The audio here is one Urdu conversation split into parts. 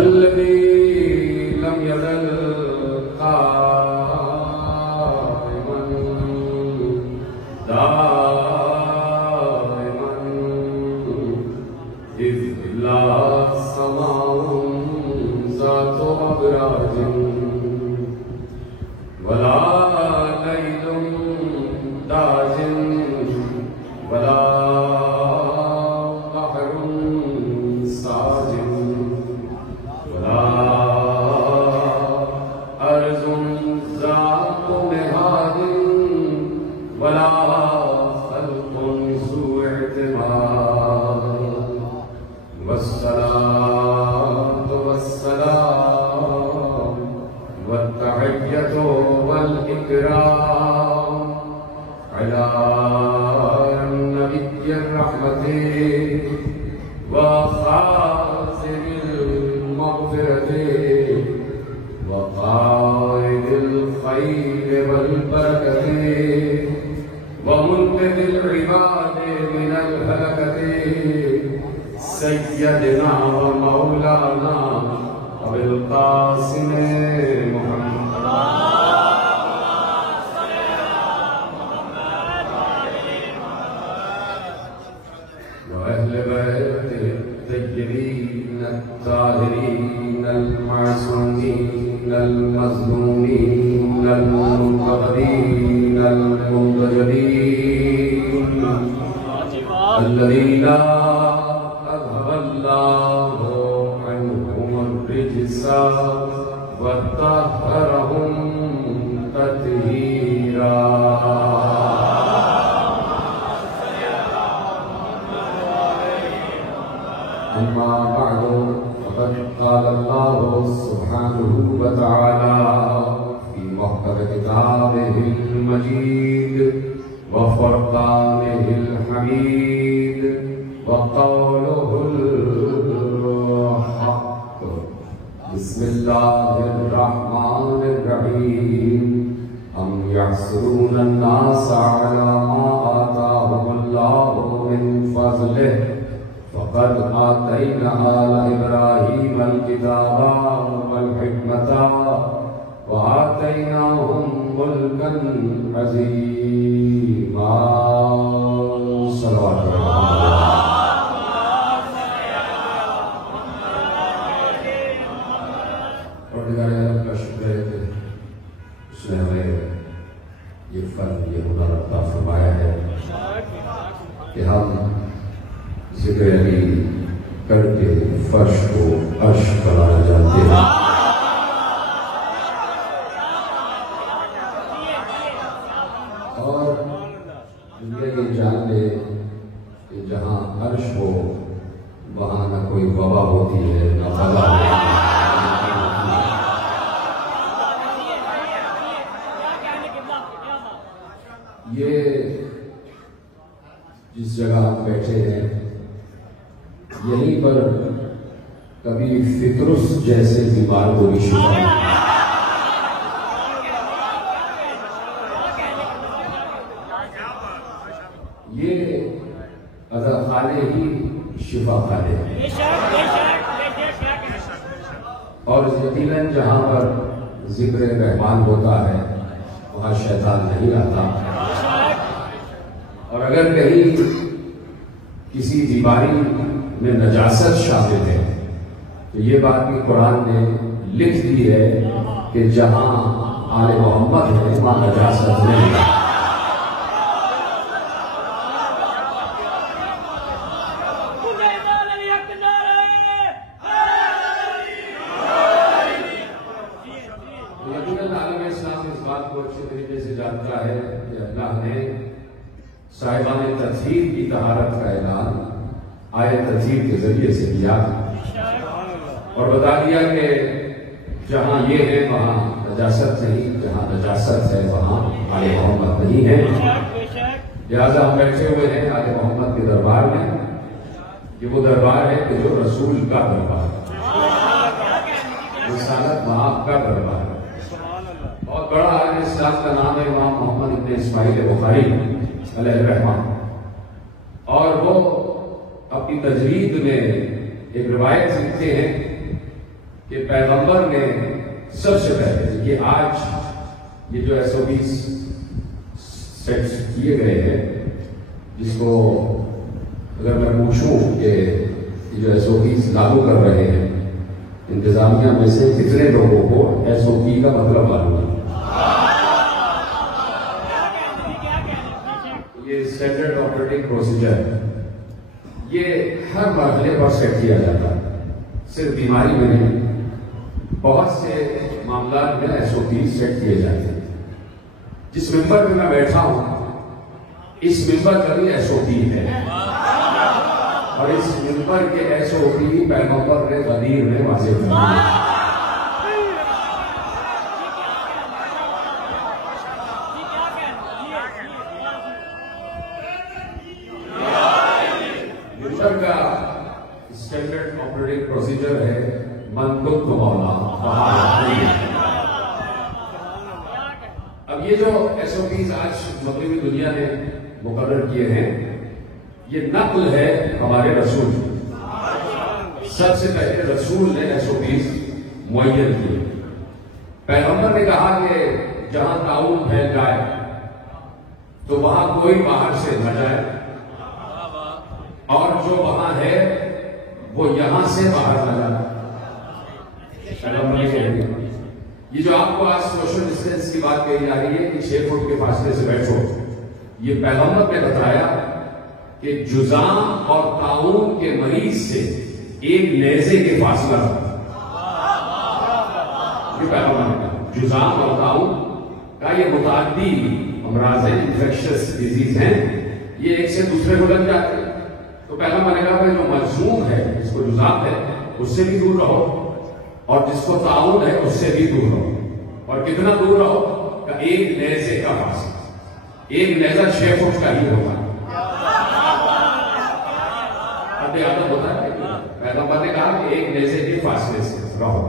الذي لم يزل قائما دائما إذ لا سماء ذات أبراج ولا ليل داج ولا بحر ساج ولا أرض ذات مهاد ولا خلق ذو اعتبار والصلاة والسلام والتحية والإكرام على النبي الرحمة وخازن المغفرة وقائد الخير والبركة ومنقذ العباد من الهلكة سيدنا ومولانا أبي القاسم محمد وأهل بيته الطيبين الطاهرين المعصومين المظلومين المنتقدين المنتجبين الذين أذهب الله عنهم الرجس وطهرهم تطهيرا. أما بعد فقد قال الله سبحانه وتعالى في محكم كتابه المجيد وفرقانه الحميد وقوله الحق. بسم الله الرحمن الرحيم. أم يحسدون الناس على ما آتاهم الله من فضله فقد آتينا آل إبراهيم الكتاب والحكمة وآتيناهم ملكا عظيما. صلوات پروردگار عالم کا شکر ہے کہ اس نے ہمیں یہ فن یہ ہنر عطا فرمایا ہے کہ ہم ذکر علی کر کے فرش کو عرش بنانا چاہتے ہیں. اور دنیا یہ جان لے کہ جہاں عرش ہو وہاں نہ کوئی وبا ہوتی ہے نہ بلا ہوتی ہے. یہ جس جگہ ہم بیٹھے ہیں یہیں پر کبھی فطرس جیسے بیمار کو بھی شفا یہ عزا خانے ہی شفا خانے ہیں. اور یقیناً جہاں پر ذکر رحمان ہوتا ہے وہاں شیطان نہیں آتا. اور اگر کہیں کسی بیماری میں نجاست شامل ہے تو یہ بات بھی قرآن نے لکھ دی ہے کہ جہاں آل محمد ہے وہاں نجاست نہیں ہے. عالم اسلام اس بات کو اچھے طریقے سے جانتا ہے کہ اللہ نے صاحبان تطہیر کی طہارت کا اعلان آیت تطہیر کے ذریعے سے کیا اور بتا دیا کہ جہاں یہ ہے وہاں نجاست نہیں، جہاں نجاست ہے وہاں آل محمد نہیں ہے. لہٰذا ہم بیٹھے ہوئے ہیں آل محمد کے دربار میں. یہ وہ دربار ہے کہ جو رسول کا دربار ہے، رسالت وہاں کا دربار ہے. بہت بڑا عالم اسلام کا نام ہے امام محمد ابن اسماعیل بخاری علیہ الرحمہ. اور وہ اپنی تجرید میں ایک روایت لکھتے ہیں کہ پیغمبر نے سب سے پہلے کہ آج یہ جو SOPs سیٹ کیے گئے ہیں، جس کو اگر میں پوچھوں کہ یہ جو SOPs لاگو کر رہے ہیں انتظامیہ میں سے کتنے لوگوں کو SOP کا مطلب معلوم ہے؟ یہ اسٹینڈرڈ آپریٹنگ پروسیجر ہے، یہ ہر مرحلے پر سیٹ کیا جاتا ہے، صرف بیماری میں نہیں، بہت سے معاملات میں SOP سیٹ کیے جاتے ہیں۔ جس ممبر پہ میں بیٹھا ہوں اس ممبر کا بھی SOP ہے، اور اس ممبر کے SOP پیغمبر نے غدیر میں واضح کیا۔ ممبر کا اسٹینڈرڈ آپریٹنگ پروسیجر ہے من کنت مولا فہو۔ اب یہ جو SOPs آج مغربی دنیا نے مقرر کیے ہیں، یہ نقل ہے ہمارے رسول۔ سب سے پہلے رسول نے SOPs معین کی۔ پیغمبر نے کہا کہ جہاں تعاون پھیل جائے تو وہاں کوئی باہر سے نہ جائے، اور جو وہاں ہے وہ یہاں سے باہر نہ جائے۔ پیغمبر نے کہا یہ جو آپ کو آج سوشل ڈسٹینس کی بات کہی جا رہی ہے کہ 6 فٹ کے فاصلے سے بیٹھو، یہ پیغمبر نے بتایا کہ جذام اور تعاون کے مریض سے ایک نیزے کے فاصلہ، یہ پیغمبر نے کہا جذام اور تعاون کا یہ متعدی امراض ہیں، انفیکشس ڈیزیز ہیں، یہ ایک سے دوسرے کو لگ جاتے ہیں۔ تو پیغمبر نے کہا کہ جو مجذوم ہے، جس کو جذام ہے، اس سے بھی دور رہو، اور جس کو تعاون ہے اس سے بھی دور رہو۔ اور کتنا دور رہو؟ کہ ایک نیزے کا فاصلہ، ایک نیزہ 6 فٹ کا ہی ہوگا۔ عادت ہوتا ہے، پیغمبر نے کہا کہ ایک نیزے کے فاصلے سے رہو۔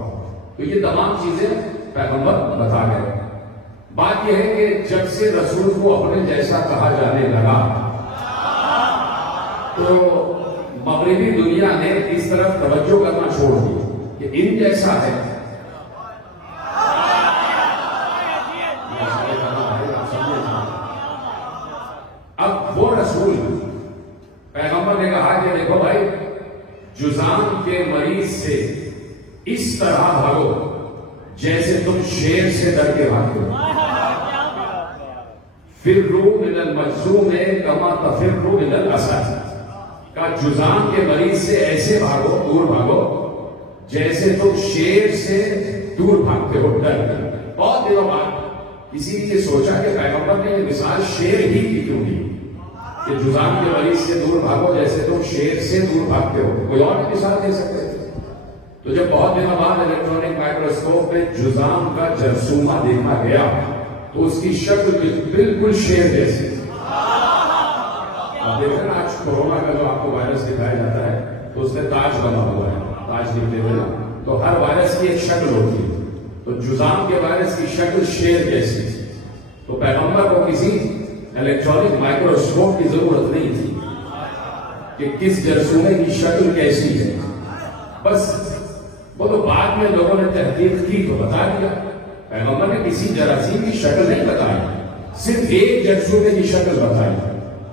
تو یہ تمام چیزیں پیغمبر بتا گئے۔ بات یہ ہے کہ جب سے رسول کو اپنے جیسا کہا جانے لگا تو مغربی دنیا نے اس طرف توجہ کرنا چھوڑ دی کہ ان جیسا ہے۔ اب وہ رسول پیغمبر نے کہا کہ دیکھو بھائی، جذام کے مریض سے اس طرح بھاگو جیسے تم شیر سے ڈر کے بھاگتے ہو۔ فروا من المجذوم کما تفروا من الاسد، کا جذام کے مریض سے ایسے بھاگو، دور بھاگو جیسے تم شیر سے دور بھاگتے ہو ڈر کر۔ بہت دنوں بعد کسی نے سوچا کہ پیغمبر نے یہ مثال شیر ہی کی کیوں دی کہ جذام کے مریض سے دور بھاگو جیسے تم شیر سے دور بھاگتے ہو، کوئی اور مثال دے سکتے تھے۔ تو جب بہت دنوں بعد الیکٹرانک مائکروسکوپ میں جذام کا جرثومہ دیکھا گیا تو اس کی شکل بالکل شیر جیسی۔ آپ دیکھیں نا آج کورونا کا جو آپ کو وائرس دکھایا جاتا ہے تو اس میں تاج بنا ہوا ہے، تاج نکلے ہوئے نا، تو ہر وائرس کی ایک شکل ہوتی ہے، تو جذام کے وائرس کی شکل شیر جیسی تھی۔ تو پیغمبر کو کسی الیکٹرانک مائکروسکوپ کی ضرورت نہیں تھی کہ کس جرثومے کی شکل کیسی ہے، بس وہ تو بعد میں لوگوں نے تحقیق کی تو بتا دیا۔ پیغمبر نے کسی جراثیم کی شکل نہیں بتائی، صرف ایک جرثومے کی شکل بتائی،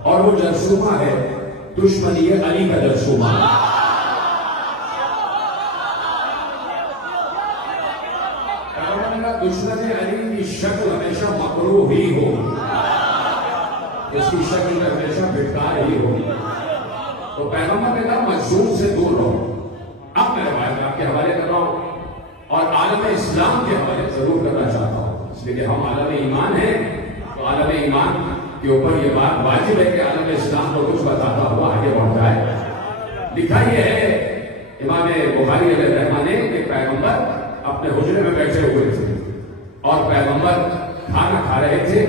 اور وہ جرثومہ ہے دشمنی علی کا جرثومہ۔ پیغمبر نے کہا دشمن علی کی شکل ہمیشہ مکروہ ہی ہو، اس کی شکل میں ہمیشہ بھٹکار ہی ہو۔ تو پیغمبر نے کہا مجذوم سے دور رہو۔ اب میں روایت آپ کے حوالے کر رہا ہوں اور عالم اسلام کے حوالے ضرور کرنا چاہتا ہوں، اس لیے کہ ہم عالم ایمان ہیں، تو عالم ایمان کے اوپر یہ بات واجب ہے کہ عالم اسلام کو کچھ بتاتا ہوا آگے بڑھ جائے۔ لکھا یہ ہے امام بخاری علیہ الرحمہ نے کہ پیغمبر اپنے حجرے میں بیٹھے ہوئے تھے اور پیغمبر کھانا کھا رہے تھے،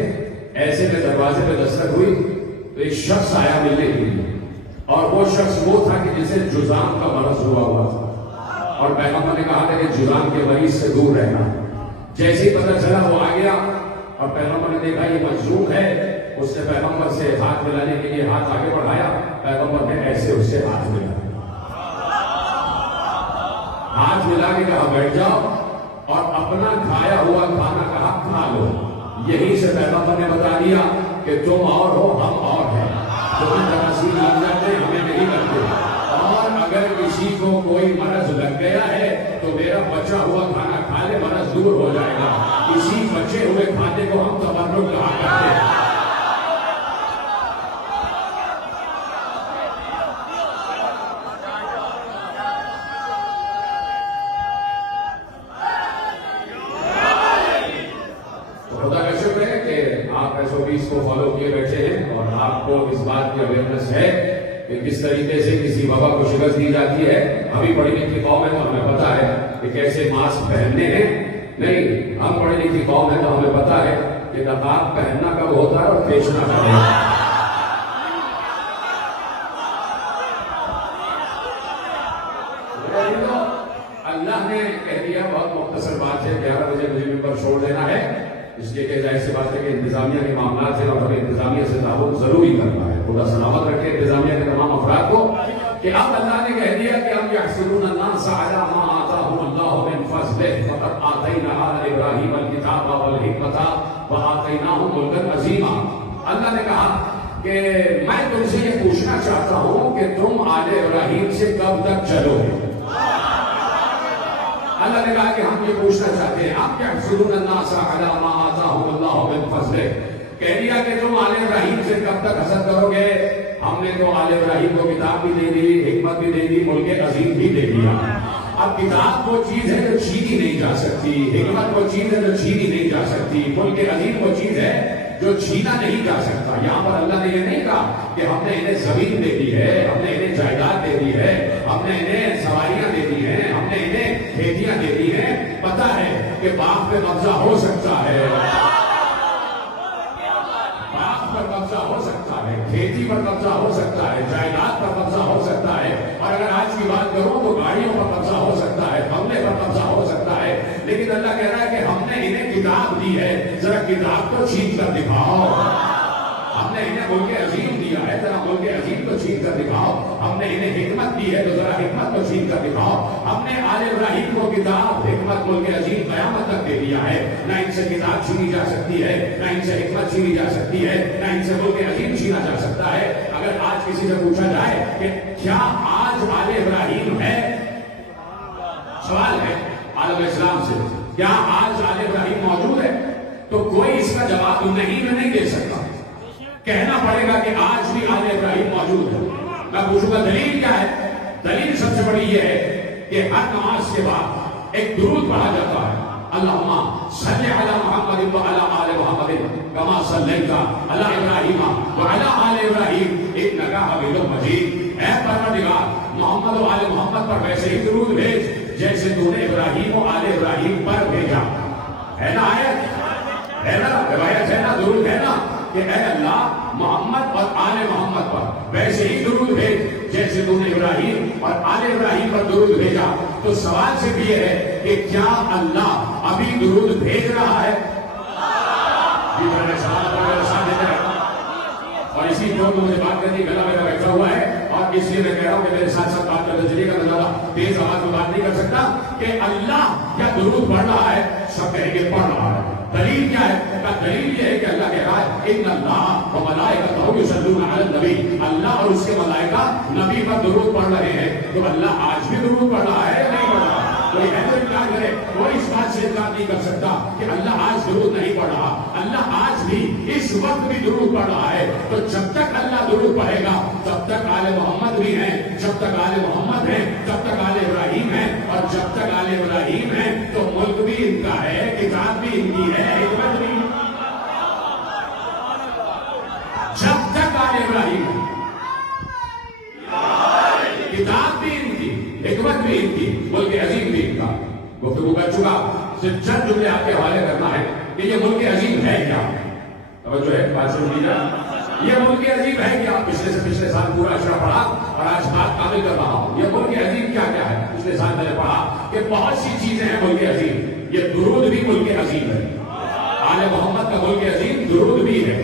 ایسے میں دروازے پہ دستک ہوئی تو ایک شخص آیا ملنے کے لیے، اور وہ شخص وہ تھا کہ جسے جذام کا مرض ہوا تھا، اور پیغمبر نے کہا تھا کہ جذام کے مریض سے دور رہنا۔ جیسے ہی پتہ چلا وہ آ گیا اور پیغمبر نے دیکھا یہ مجذوم ہے، اس نے پیغمبر سے ہاتھ ملانے کے لیے ہاتھ آگے بڑھایا، پیغمبر نے ایسے اس سے ہاتھ ملایا۔ ہاتھ ملا کے کہا بیٹھ جاؤ اور اپنا کھایا ہوا کھانا کہا کھا لو. یہی سے پیغمبر نے بتا دیا کہ تم اور ہو ہم اور ہیں. تمہیں جراثیم لگ جاتے ہمیں نہیں لگتے. اور اگر کسی کو کوئی مرض لگ گیا ہے تو میرا بچا ہوا کھانا کھا لے, مرض دور ہو جائے گا. اسی بچے ہوئے کھانے کو ہم تبرک کہا کرتے ہیں. کو فالو کیے بیٹھے ہیں اور آپ کو اس بات کی اویئرنس ہے کہ کس طریقے سے کسی وبا کو شکست دی جاتی ہے. ابھی پڑھی لکھی قوم ہے تو ہمیں پتا ہے کہ کیسے ماسک پہننے ہیں. نہیں, ہم پڑھی لکھی قوم ہے تو ہمیں پتا ہے کہ نقاب پہننا کب ہوتا ہے اور بیچنا کب ہوتا ہے. اللہ نے کہہ دیا, بہت مختصر بات ہے, 11 بجے مجھے ممبر چھوڑ دینا ہے, اس لیے کہ ظاہر سی بات ہے کہ انتظامیہ کے معاملات ہیں اور ہمیں انتظامیہ سے تعاون ضروری کرنا ہے. خدا سلامت رکھے انتظامیہ کے تمام افراد کو کہ اب اللہ نے کہہ دیا کہ اب یحسدون الناس علی ما آتاهم اللہ من فضلہ فقد آتینا آل ابراہیم الکتاب والحکمۃ وآتیناہم ملکا عظیما. اللہ نے کہا کہ میں تم سے یہ پوچھنا چاہتا ہوں کہ تم آل ابراہیم سے کب تک چلو گے. اللہ نے کہا کہ ہم یہ پوچھنا چاہتے ہیں آپ یحسدون الناس علی ما آتاهم اللہ من فضلہ. کہہ دیا کہ تم آل ابراہیم سے کب تک حسد کرو گے. ہم نے تو آل ابراہیم کو کتاب بھی دے دی, حکمت بھی دے دی, ملک عظیم بھی دے دیا. اب کتاب وہ چیز ہے جو چھینی نہیں جا سکتی, حکمت وہ چیز ہے جو چھینی نہیں جا سکتی, ملک عظیم وہ چیز ہے جو چھینا نہیں جا سکتا. یہاں پر اللہ نے یہ نہیں کہا کہ ہم نے انہیں زمین دے دی ہے, ہم نے انہیں جائیداد دے دی ہے, ہم نے انہیں سواریاں دے دی ہیں, ہم نے انہیں کھیتیاں دے دی ہیں. پتا ہے کہ باغ پہ قبضہ ہو سکتا ہے, باغ پر قبضہ ہو سکتا ہے, کھیتی پر قبضہ ہو سکتا ہے, جائیداد پر قبضہ ہو سکتا ہے, اور اگر آج کی بات کروں تو گاڑیوں پر قبضہ ہو سکتا ہے, بنگلے پر قبضہ ہو سکتا ہے. لیکن اللہ کہہ رہا ہے کہ ہم نے انہیں کتاب دی ہے, ذرا کتاب کو چھین کر دکھاؤ. ہم نے انہیں ملک عظیم دیا ہے, ذرا ملک عظیم کو چھین کر دکھاؤ. ہم نے انہیں حکمت دی ہے تو ذرا حکمت کو چھین کر دکھاؤ. ہم نے آل ابراہیم کو کتاب, حکمت, ملک عظیم قیامت تک دے دیا ہے. نہ ان سے کتاب چھینی جا سکتی ہے, نہ ان سے حکمت چھینی جا سکتی ہے, نہ ان سے ملک عظیم چھینا جا سکتا ہے. اگر آج کسی سے پوچھا جائے کہ کیا آج آل ابراہیم ہے, سوال ہے عالم اسلام سے, کیا آج آل ابراہیم موجود ہے, تو کوئی اس کا جواب نہیں میں نہیں دے سکتا. کہنا پڑے گا کہ آج بھی آل ابراہیم موجود ہے. میں پوچھوں گا دلیل کیا ہے؟ دلیل سب سے بڑی یہ ہے کہ ہر نماز کے بعد ایک درود پڑھا جاتا ہے, اللہم صلی علی محمد وعلی آل محمد کما صلیت علی ابراہیم وعلی آل ابراہیم انک حمید مجید. اے پروردگار, محمد و آل محمد پر ویسے ہی درود بھیج جیسے تو نے ابراہیم و آل ابراہیم پر بھیجا. ہے نا آیت, ہے نا روایت, ہے نا درود, ہے نا کہ اے اللہ محمد اور آل محمد پر ویسے ہی درود بھیج جیسے تو نے ابراہیم اور آل ابراہیم پر درود بھیجا. تو سوال صرف یہ ہے کہ کیا اللہ ابھی درود بھیج رہا ہے؟ اور اسی طور پر مجھے بات کرنے گلا میرا بیٹھا ہوا ہے, اور اس لیے میں کہہ رہا ہوں کہ میرے ساتھ ساتھ بات کرتے چلیے گا, میں زیادہ تیز آواز میں بات نہیں کر سکتا. کہ اللہ کیا درود پڑھ رہا ہے؟ سب کہیں گے پڑھ رہا ہے. دلیل کیا ہے؟ دلیل یہ ہے کہ اللہ کہہ رہا ہے ان اللہ و ملائکتہ یصلون علی النبی, اللہ اور اس کے ملائکہ نبی پر درود پڑھ رہے ہیں. تو اللہ آج بھی درود پڑھ رہا ہے یا نہیں پڑھ رہا؟ کوئی ہے تو انکار کرے, کوئی اس بات سے انکار نہیں کر سکتا کہ اللہ آج درود نہیں پڑھ رہا. اللہ آج بھی اس وقت بھی درود پڑھ رہا ہے. تو جب تک اللہ درود پڑھے گا تب تک آل محمد بھی ہیں, جب تک آل محمد ہیں تب تک آل ابراہیم ہیں, اور جب تک آل ابراہیم ہیں تو ملک بھی ان کا ہے, کتاب بھی ان کی ہے, حکمت بھی. جب تک آل ابراہیم ہے کتاب بھی ان کی, حکمت بھی ان کی, ملک عظیم بھی ان کا. گفتگو کر چکا, صرف چند جملے آپ کے حوالے کرنا ہے کہ یہ ملک عظیم ہے کیا. توجہ ہے, بات سن لیجیے, یہ ملک عظیم ہے کیا. پچھلے سے پچھلے سال پورا اشرا پڑھا اور آج بات کامل کر رہا ہوں. یہ ملک عظیم کیا کیا ہے؟ پچھلے سال میں نے پڑھا کہ بہت سی چیزیں ہیں ملک عظیم. یہ درود بھی ملک عظیم ہے, آل محمد کا ملک عظیم درود بھی ہے.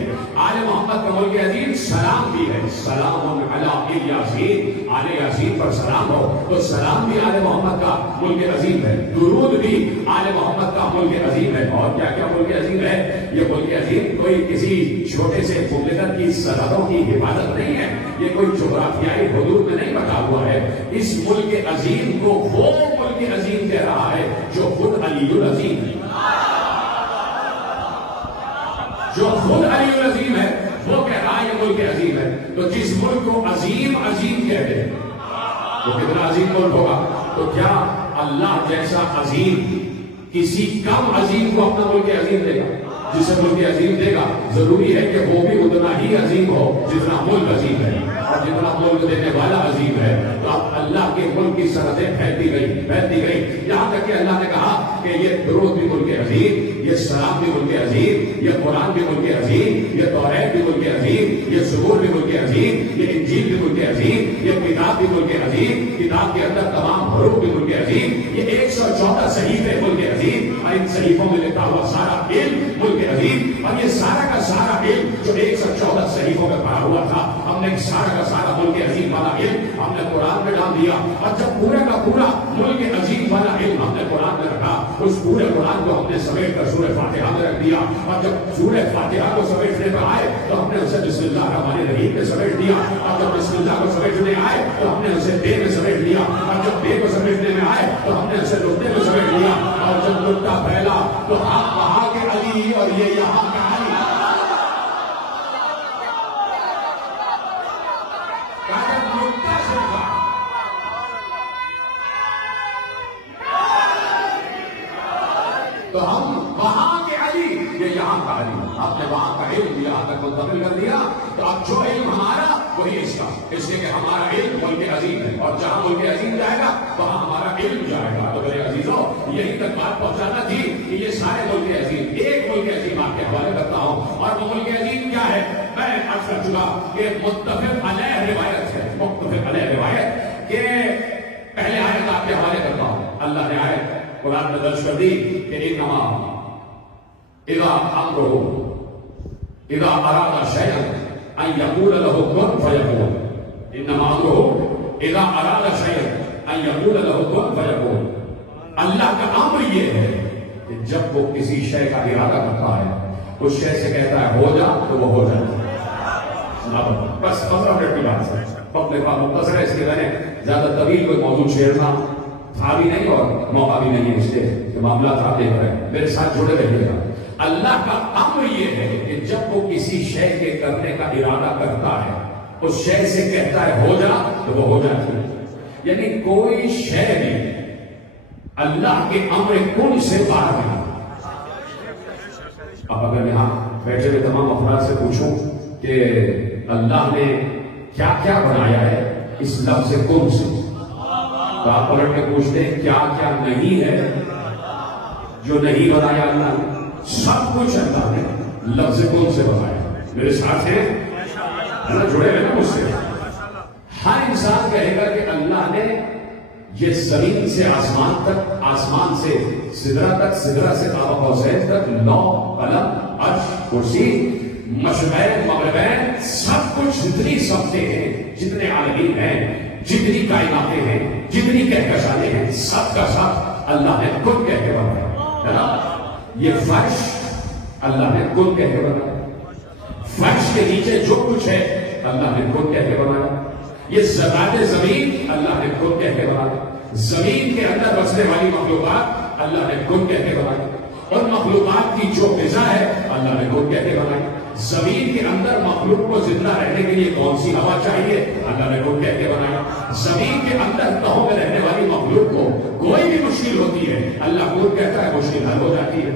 آل محمد کا ملک عظیم سلام بھی ہے، سلام علی یاسین، آل یاسین پر سلام ہو، تو سلام بھی آل محمد کا ملک عظیم ہے، درود بھی آل محمد کا ملک عظیم ہے۔ اور کیا کیا ملک عظیم ہے؟ یہ ملک عظیم کوئی کسی چھوٹے سے مملکت کی سرحدوں کی حفاظت نہیں ہے، یہ کوئی جغرافیائی حدود میں نہیں بٹا ہوا ہے۔ اس ملک عظیم کو وہ ملک عظیم کہہ رہا ہے جو خود علی العظیم ہے، جو خود علی العظیم ہے وہ کہہ رہا ہے یہ ملک عظیم ہے۔ تو جس ملک کو عظیم عظیم کہتے ہیں وہ کتنا عظیم ملک ہوگا؟ تو کیا اللہ جیسا عظیم کسی کم عظیم کو اپنا ملک عظیم دے گا؟ جسے ملک عظیم دے گا ضروری ہے کہ وہ بھی اتنا ہی عظیم ہو جتنا ملک عظیم ہے، اور جتنا ملک دینے والا عظیم ہے۔ تو اب اللہ کے ملک کی سرحدیں پھیلتی گئی، یہاں تک کہ اللہ نے کہا کہ یہ درود بھی ملک عظیم، یہ سلام بھی ملک عظیم، یہ قرآن بھی ملک عظیم، یہ توریت بھی ملک عظیم، یہ زبور بھی ملک عظیم، یہ انجیل بھی ملک عظیم، یہ کتاب بھی ملک عظیم، کتاب کے اندر تمام حروف بھی ملک عظیم، یہ 114 صحیفے ملک عظیم، اور ان صحیفوں میں لکھا ہوا سارا علم ملک عظیم، اور یہ سارا کا سارا علم جو 114 صحیفوں میں پڑا ہوا تھا، ہم نے سارا کا سارا ملک عظیم والا علم ہم نے قرآن میں ڈال دیا، اور جب پورا کا پورا ملک عظیم والا علم ہم نے قرآن میں رکھا، اس پورے قرآن کو ہم نے سمیٹ کر سورہ فاتحہ میں رکھ دیا، اور جب سورہ فاتحہ کو سمیٹنے پر آئے تو ہم نے اسے بسم اللہ الرحمن الرحیم میں سمیٹ دیا، اور جب بسم اللہ کو سمیٹنے آئے تو ہم نے اسے بے میں سمیٹ دیا، اور جب بے کو سمیٹنے میں آئے تو ہم نے اسے نقطے میں سمیٹ دیا، اور جب نقطہ پھیلا تو آپ وہاں کے علی اور یہ یہاں کا علی، تو ہم وہاں کے علی یہ یہاں کا علی، آپ نے وہاں کا علم یہاں تک منتقل کر دیا، تو اب جو علم ہمارا وہی اس کا، اس لیے کہ ہمارا علم ملک عظیم ہے، اور جہاں ملک عظیم جائے گا وہاں ہمارا علم جائے گا۔ تو میرے عزیزوں یہی تک بات پہنچانا تھی کہ یہ سارے ملک عظیم، ایک ملک عظیم آپ کے حوالے کرتا ہوں، اور وہ ملک عظیم کیا ہے؟ میں عرض کر چکا کہ متفق علیہ روایت ہے، متفق علیہ روایت کہ پہلے آیت آپ کے حوالے کرتا ہوں، اللہ نے آیت قرآن میں درج کر دی کہ انما اذا امرہ اذا اراد شیئا ان یقول له کن فیکون، انما امرہ اذا اراد شیئا ان یقول له کن فیکون، اللہ کا امر یہ ہے کہ جب وہ کسی شے کا ارادہ کرتا ہے اس شے سے کہتا ہے ہو جا تو وہ ہو جاتا ہے۔ بس 15 منٹ کی بات ہے، اپنے پاس مختصر ہے، اس کے میں نے زیادہ طویل کوئی موضوع چھیڑنا تھا بھی نہیں اور موقع بھی نہیں ہے، اس لیے کہ معاملات آپ دیکھ رہے ہیں، میرے ساتھ جڑے رہیے گا۔ اللہ کا امر یہ ہے کہ جب وہ کسی شے کے کرنے کا ارادہ کرتا ہے اس شے سے کہتا ہے ہو جا تو وہ ہو جاتی ہے، یعنی کوئی شے بھی اللہ کے امر کن سے باہر نہیں۔ اب اگر یہاں بیٹھے ہوئے تمام افراد سے پوچھوں کہ اللہ نے کیا کیا بنایا ہے اس لفظ کن سے، تو آپ پلٹ کے پوچھتے ہیں کیا کیا نہیں ہے جو نہیں بنایا اللہ نے؟ سب کچھ اللہ نے لفظ کن سے بنایا۔ میرے ساتھ ہیں اللہ جڑے ہوئے نا مجھ سے؟ ہر انسان کہے گا کہ اللہ نے یہ زمین سے آسمان تک، آسمان سے سدرہ تک، سدرہ سے قاب قوسین تک، لوح قلم عرش کرسی مشرقین مغربین سب کچھ جتنی سمتے ہیں، جتنے عالمین ہیں، جتنی کائناتیں ہیں، جتنی کہکشانیں ہیں، سب کا سب اللہ نے کن کہہ کے بنایا ہے نا۔ یہ فرش اللہ نے کن کہہ کے بنایا، فرش کے نیچے جو کچھ ہے اللہ نے کن کہہ کے بنایا، یہ ذات زمین اللہ نے کن کہہ کے بنایا، زمین کے اندر بسنے والی مخلوقات اللہ نے کن کہہ کے بنائی، اور مخلوقات کی جو غذا ہے اللہ نے کن کہہ کے بنائی۔ زمین کے اندر مخلوق کو زندہ رہنے کے لیے کون سی ہوا چاہیے اللہ نے کن کہہ کے بنایا۔ زمین کے اندر تہوں میں رہنے والی مخلوق کو کوئی بھی مشکل ہوتی ہے اللہ کن کہتا ہے مشکل حل ہو جاتی ہے۔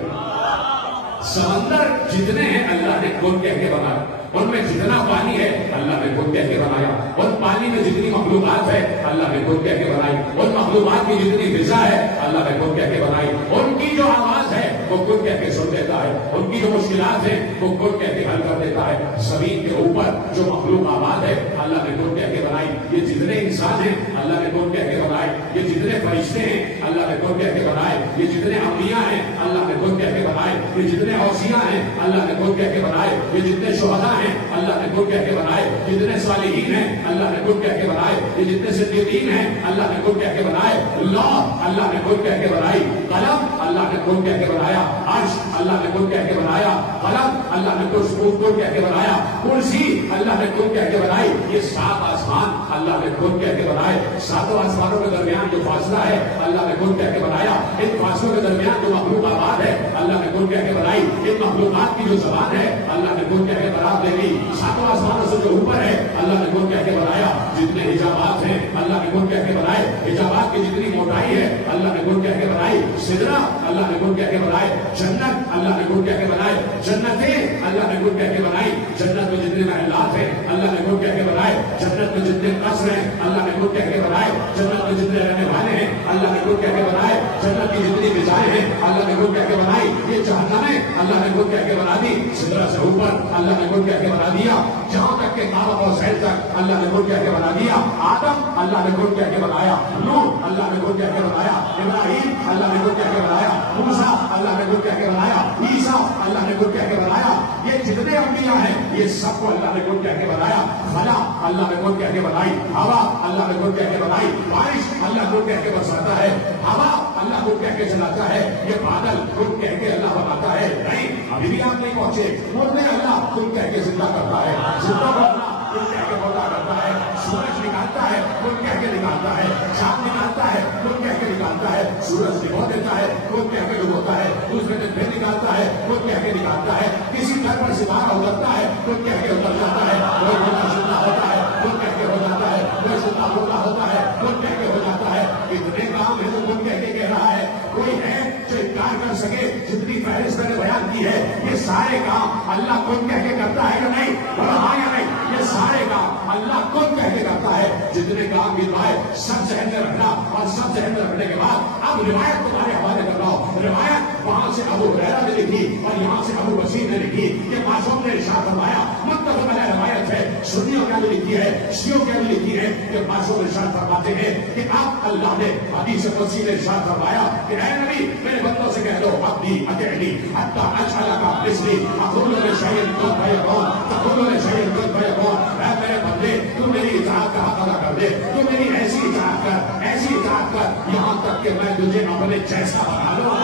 سمندر جتنے ہیں اللہ نے کن کہہ کے بنایا، ان میں جتنا پانی ہے اللہ نے کن کہہ کے بنایا، ان پانی میں جتنی مخلوقات ہے اللہ نے کن کہہ کے بنائی، ان مخلوقات کی جتنی غذا ہے اللہ نے کن کہہ کے بنائی، ان کی جو آواز ہے وہ کن کہہ کے سن دیتا ہے، ان کی جو مشکلات ہیں وہ کن کہہ کے حل کر دیتا ہے۔ زمین کے اوپر جو مخلوق آباد ہے اللہ نے کن کہہ کے بنائی، یہ جتنے انسان ہیں اللہ نے کن کہہ کے بنائے، یہ جتنے فرشتے ہیں اللہ نے کن کہہ کے بنائے، یہ جتنے انبیاء ہیں اللہ نے خود کہہ کے بنائے، یہ جتنے اوصیاء ہیں اللہ نے خود کہہ کے بنائے، یہ جتنے شہداء ہیں اللہ نے خود کہہ کے بنائے، جتنے صالحین ہیں اللہ نے خود کہہ کے بنائے، یہ جتنے صدیقین ہیں اللہ نے خود کہہ کے بنائے، اللہ نے خود کہہ کے بنائی، قلم اللہ نے خود کہہ کے بنایا، عرش اللہ نے خود کہہ کے بنایا، قلم اللہ نے خود کہہ کے بنایا، کرسی اللہ نے خود کہہ کے بنائی، یہ 7 آسمان اللہ نے خود کہہ کے بنائے، 7 آسمانوں کے درمیان جو فاصلہ ہے اللہ نے خود کہہ کے بنایا، ان فاصلوں کے درمیان جو مخلوق آباد ہے اللہ نے خود کہہ کے بنائی، ان مخلوقات کی جو زبان ہے اللہ نے خود کہہ کے براب دے دی، 7 آسمانوں سے جو اوپر ہے اللہ نے خود کہہ کے بنایا، جتنے حجابات ہیں اللہ نے خود کہہ کے بنائے، حجابات کی جتنی موٹائی ہے اللہ نے خود کہہ کے بنائی، سدرہ اللہ نے خود کہہ کے بنائے، جنت اللہ نے خود کہہ کے بنائے، جنتیں اللہ نے خود کہہ کے بنائی، جنت میں جتنے محلات ہیں اللہ نے خود کہہ کے بنائے، جنت میں جتنے قصر ہیں اللہ نے خود کہہ کے بنائے، جنت میں جتنے رہنے والے ہیں اللہ نے خود کہہ کے بنائے، جنت کی جتنی غذائیں ہیں اللہ نے خود کہہ کے بنائی، یہ جہنمیں اللہ نے خود کہہ کے بنا دی، سدرہ سے اوپر اللہ نے خود کہہ کے بنا دیا، جہاں تک کہ قاب قوسین تک اللہ نے خود کہہ کے بنا دیا، آدم اللہ نے خود کہہ کے بنایا، نوح اللہ نے خود کہہ کے بنایا، ابراہیم اللہ نے خود کہہ کے بنایا، موسیٰ اللہ نے خود کہہ کے بنایا، عیسیٰ اللہ نے خود کہہ کے بنایا، یہ جتنے انبیاء ہیں یہ سب کو اللہ نے خود کہہ کے بنایا، خلا اللہ نے خود کہہ کے بنائی، ہوا اللہ نے خود کہہ کے بنائی، بارش اللہ خود کہہ کے برساتا ہے، ہوا اللہ خود کہہ کے چلاتا ہے، یہ بادل خود کہہ کے اللہ بناتا ہے، نہیں ابھی بھی آپ نہیں پہنچے، مردے اللہ خود کہہ کے زندہ کرتا ہے، زندہ کرنا خود کہہ کے موٹا کرتا ہے، سورج نکالتا ہے خود کہہ کے نکالتا ہے، چاند نکالتا ہے خود کہہ کے نکالتا ہے، سورج ڈبو دیتا ہے خود کہہ کے ڈبوتا ہے، دوسرے دن پھر نکالتا ہے خود کہہ کے نکالتا ہے، کسی گھر پر ستارہ اترتا ہے خود کہہ کے اتر جاتا ہے، کوئی بندہ زندہ ہوتا ہے خود کہہ کے ہو جاتا ہے، کوئی زندہ ہوتا ہے خود کہہ کے ہو جاتا ہے، اتنے کام ہے تو خود کہہ کے کہہ رہا ہے، کوئی ہے جو انکار کر سکے جتنی فہرست میں نے بیان کی ہے، یہ سارے کام اللہ خود کہہ کے کرتا ہے یا نہیں؟ بولا ہاں یا نہیں؟ یہ سارے کام اللہ خود کہہ کے کرتا ہے، جتنے کام گنوائے سب ذہن میں رکھنا، اور سب ذہن میں رکھنے کے بعد اب روایت تمہارے حوالے کر رہا ہوں، روایت وہاں سے ابو ہریرہ نے لکھی اور یہاں سے ابو بصیر نے لکھی، یہ معصوم نے ارشاد فرمایا، متفق علیہ روایت ہے، سنیوں کیا بھی لکھی ہے، شیعوں کیا بھی لکھی ہے، کہ معصوم ارشاد فرماتے ہیں کہ اب اللہ نے حدیث قدسی میں ارشاد فرمایا کہ اے نبی میرے بندوں سے کہہ دو عبدی اطیعنی حتی اجعلک مثلی اقول لشیء کن فیکون تقول لشیء کن فیکون، اے میرے بندے تو میری اطاعت کا حق ادا کر دے، تو میری ایسی اطاعت کر، ایسی اطاعت کر یہاں تک کہ میں تجھے اپنے جیسا بنا لوں،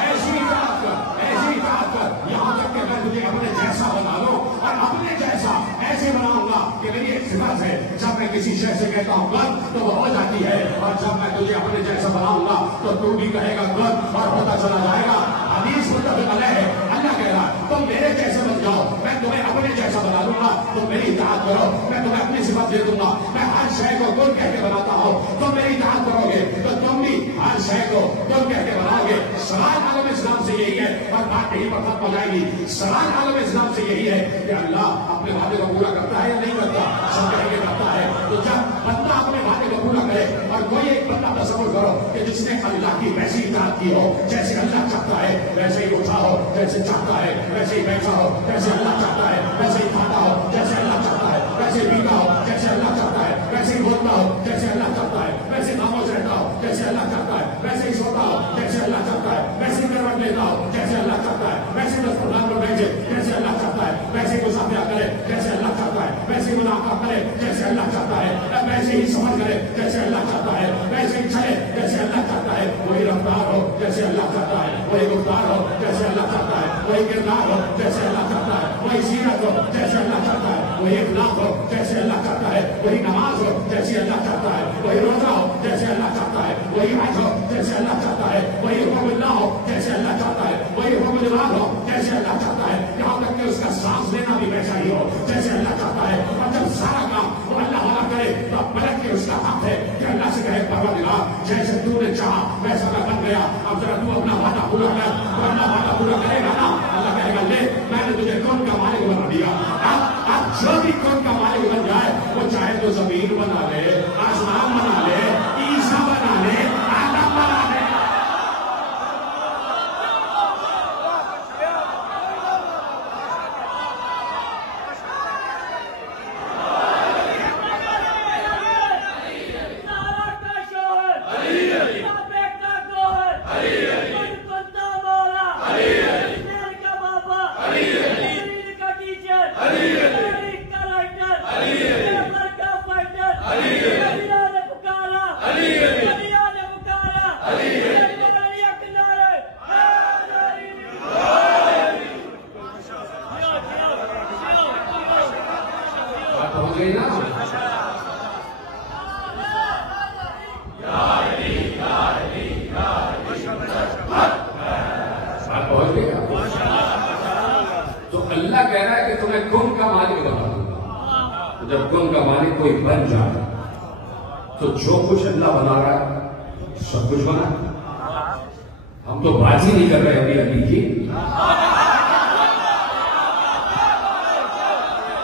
ایسی اطاعت کر یہاں تک کہ میں تجھے اپنے جیسا بنا لوں، اور اپنے جیسا ایسے بناؤں گا کہ میری ایک صفت ہے، جب میں کسی شے سے کہتا ہوں کر تو وہ ہو جاتی ہے، اور جب میں تجھے اپنے جیسا بناؤں گا تو تو بھی کہے گا کر اور ہوتا چلا جائے گا۔ حدیث متفق علیہ ہے، اللہ کہہ رہا ہے تم میرے جیسے بن جاؤ، میں تمہیں اپنے جیسا بنا دوں گا، تم میری اطاعت کرو، میں تمہیں اپنی صفت دے دوں گا، میں ہر شے کو کن کہہ کے بناتا ہوں، تم میری اطاعت کرو گے تو تم بھی ہر شے کو کن کہہ کے بناؤ گے۔ سوال عالم اسلام سے یہی ہے، اور بات یہی پر ختم ہو جائے گی، سوال عالم اسلام سے یہی ہے کہ اللہ اپنے وعدے کو پورا کرتا ہے یا نہیں کرتا؟ سب کہہ کے کرتا ہے، تو جب بندہ اپنے وعدے کو پورا کرے، اور کوئی ایک بندہ تصور کرو کہ جس نے اللہ کی ویسی اطاعت کی ہو جیسے اللہ چاہتا ہے، ویسے ہی اٹھا ہو جیسے چاہتا ہے، ویسے ہی بیٹھا ہو جیسے اللہ چاہتا ہے، ویسے ہی کھاتا ہو جیسے اللہ چاہتا ہے، ویسے ہی پیتا ہو جیسے اللہ چاہتا ہے، ویسے ہی بولتا ہو جیسے اللہ چاہتا ہے، ویسے ہی خاموش رہتا ہو جیسے اللہ چاہتا ہے، ویسے ہی سوتا ہو جیسے اللہ چاہتا ہے، ویسے ہی کروٹ لیتا ہو جیسے اللہ چاہتا ہے، ویسے ہی دسترخوان پر بیٹھے جیسے اللہ چاہتا ہے، ویسے ہی مسافرہ کرے جیسے اللہ چاہتا ہے، ویسے ہی منافع کرے جیسے اللہ چاہتا ہے، ویسے ہی سفر کرے جیسے اللہ چاہتا ہے، ویسے ہی چلے جیسے اللہ چاہتا ہے، وہی رفتار ہو جیسے اللہ چاہتا ہے، وہی گفتار ہو جیسے اللہ چاہتا ہے، وہی کردار ہو جیسے اللہ چاہتا ہے، وہی سیرت ہو جیسے اللہ چاہتا ہے، وہی اخلاق ہو جیسے اللہ چاہتا ہے، وہی نماز ہو جیسے اللہ چاہتا ہے، وہی روزہ ہو جیسے اللہ چاہتا ہے، وہی حج ہو جیسے اللہ چاہتا ہے، وہی حکم اللہ ہو جیسے اللہ چاہتا ہے، وہی حکم جلال ہو جیسے اللہ چاہتا ہے، یہاں تک کہ اس کا سانس لینا بھی ویسا ہی ہو جیسے اللہ چاہتا ہے، اور جب سارا کام وہ اللہ والا کرے تو ملک کے اس کا حق ہے کہ اللہ سے کہے پروردگار جیسے تو نے چاہا ویسا کا بن گیا، اب ذرا تو اپنا وعدہ پورا کر، تو اللہ وعدہ پورا کرے گا نا، اللہ کہے گا لے میں نے تجھے کون کا مالک بنا دیا، اب جو بھی کون کا مالک بن جائے وہ چاہے تو زمین بنا لے، آسمان بنا لے، عیسیٰ بنا لے، آدم بنا لے، سمجھ لے گا؟ تو اللہ کہہ رہا ہے کہ تمہیں کن کا مالک بنا دوں گا. جب کن کا مالک کوئی بن جائے تو جو کچھ اللہ بنا رہا ہے سب کچھ بنا. ہم تو بازی نہیں کر رہے ابھی علی کی,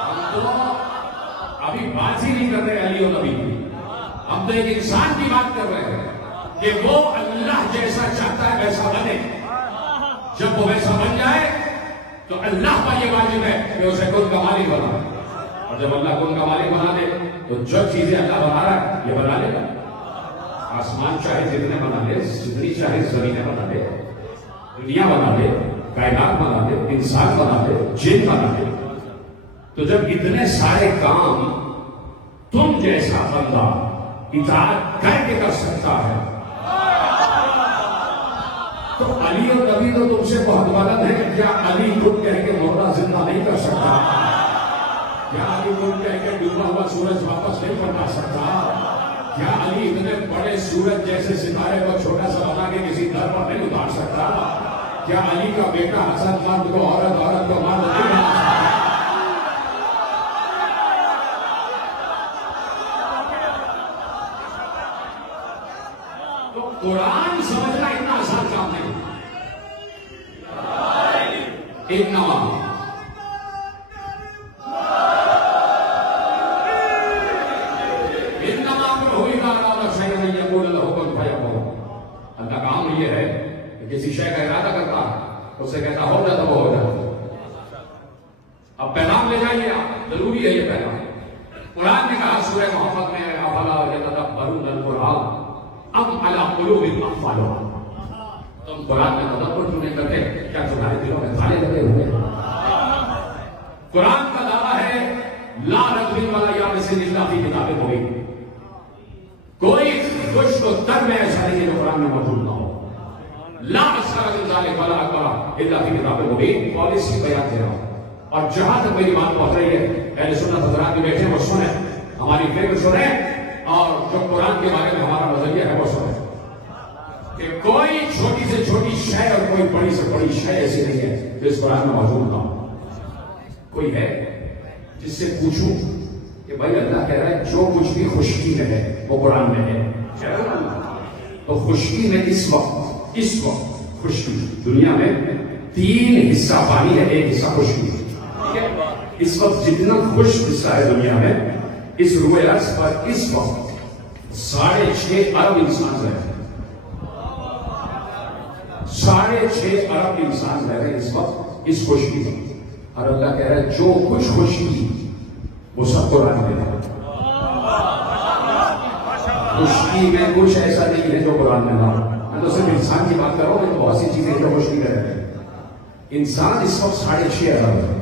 ہم تو ابھی بازی نہیں کر رہے علی اور نبی کی. ہم تو ایک انسان کی بات کر رہے ہیں کہ وہ اللہ جیسا چاہتا ہے ویسا بنے. جب وہ ویسا بن جائے تو اللہ کا یہ واجب ہے کہ اسے کن کا مالک بنا. اور جب اللہ کن کا مالک بنا دے تو جو چیزیں اللہ بنا رہا ہے یہ بنا لے گا. آسمان چاہے جتنے بنا دے, جتنی چاہے زمینیں بنا دے, دنیا بنا دے, کائنات بنا دے, انسان بنا دے, جن بنا دے. تو جب اتنے سارے کام تم جیسا بندہ اطاعت کر کے کر سکتا ہے تو علی اور نبی تو تم سے بہت غلط ہے. کیا علی خود کہہ کے مردہ زندہ نہیں کر سکتا؟ کیا علی خود کہہ کے ڈوبا ہوا سورج واپس نہیں بنا سکتا؟ کیا علی اتنے بڑے سورج جیسے ستارے کو چھوٹا سا بنا کے کسی در پر نہیں اتار سکتا؟ کیا علی کا بیٹا حسن مرد کو عورت, عورت کو مرد نہیں بنا سکتا؟ تو قرآن سمجھنا اتنا آسان کام نہیں. انما اللہ کا کام یہ ہے کہ کسی شے کا ارادہ کرتا اسے کہتا ہو جاتا وہ ہو جاتا. اب پیغام لے جائیے آپ, ضروری ہے یہ پیغام. قرآن نے کہا سورہ محمد میں افلا یتدبرون القرآن ام علی قلوب اقفالها. تم قرآن میں تدبر کیوں نہیں کرتے؟ کیا تمہارے دلوں میں تالے لگے ہوئے ہیں؟ قرآن کا دعویٰ ہے لا رتب ولا یابس الا فی کتاب مبین. کوئی کچھ تو تر میں ایسا نہیں ہے جو قرآن میں موجود نہ ہو. لا اصغر من ذلک ولا اکبر الا فی کتاب مبین. پالیسی بیان دے رہا ہوں. اور جہاں تک میری بات پہنچ رہی ہے اہل سنت حضرات بھی بیٹھے وہ سنیں, ہماری فکر سنیں, اور جو قرآن کے بارے میں ہمارا نظریہ ہے وہ سنیں کہ کوئی چھوٹی سے چھوٹی شے اور کوئی بڑی سے بڑی شے ایسی نہیں ہے جو اس قرآن میں موجود نہ ہو. کوئی ہے جس سے پوچھوں کہ بھائی اللہ کہہ رہا ہے جو کچھ بھی خشکی میں ہے وہ قرآن میں ہے. تو خشکی میں اس وقت خشکی دنیا میں 3 حصہ پانی ہے, 1 حصہ خشکی. اس وقت جتنا خشک حصہ ہے دنیا میں اس روئے ارض پر اس وقت 6.5 ارب انسان رہ رہے ہیں. 6.5 ارب انسان رہ رہے ہیں اس وقت اس خشکی میں. اور اللہ کہہ رہا ہے جو کچھ خشکی وہ سب قرآن میں ہے. خشکی میں کچھ ایسا نہیں ہے جو قرآن میں نہ ہو. میں تو صرف انسان کی بات کر رہا ہوں, لیکن بہت سی چیزیں جو خشکی میں رہتے ہیں. انسان اس وقت 6.5 ارب ہے.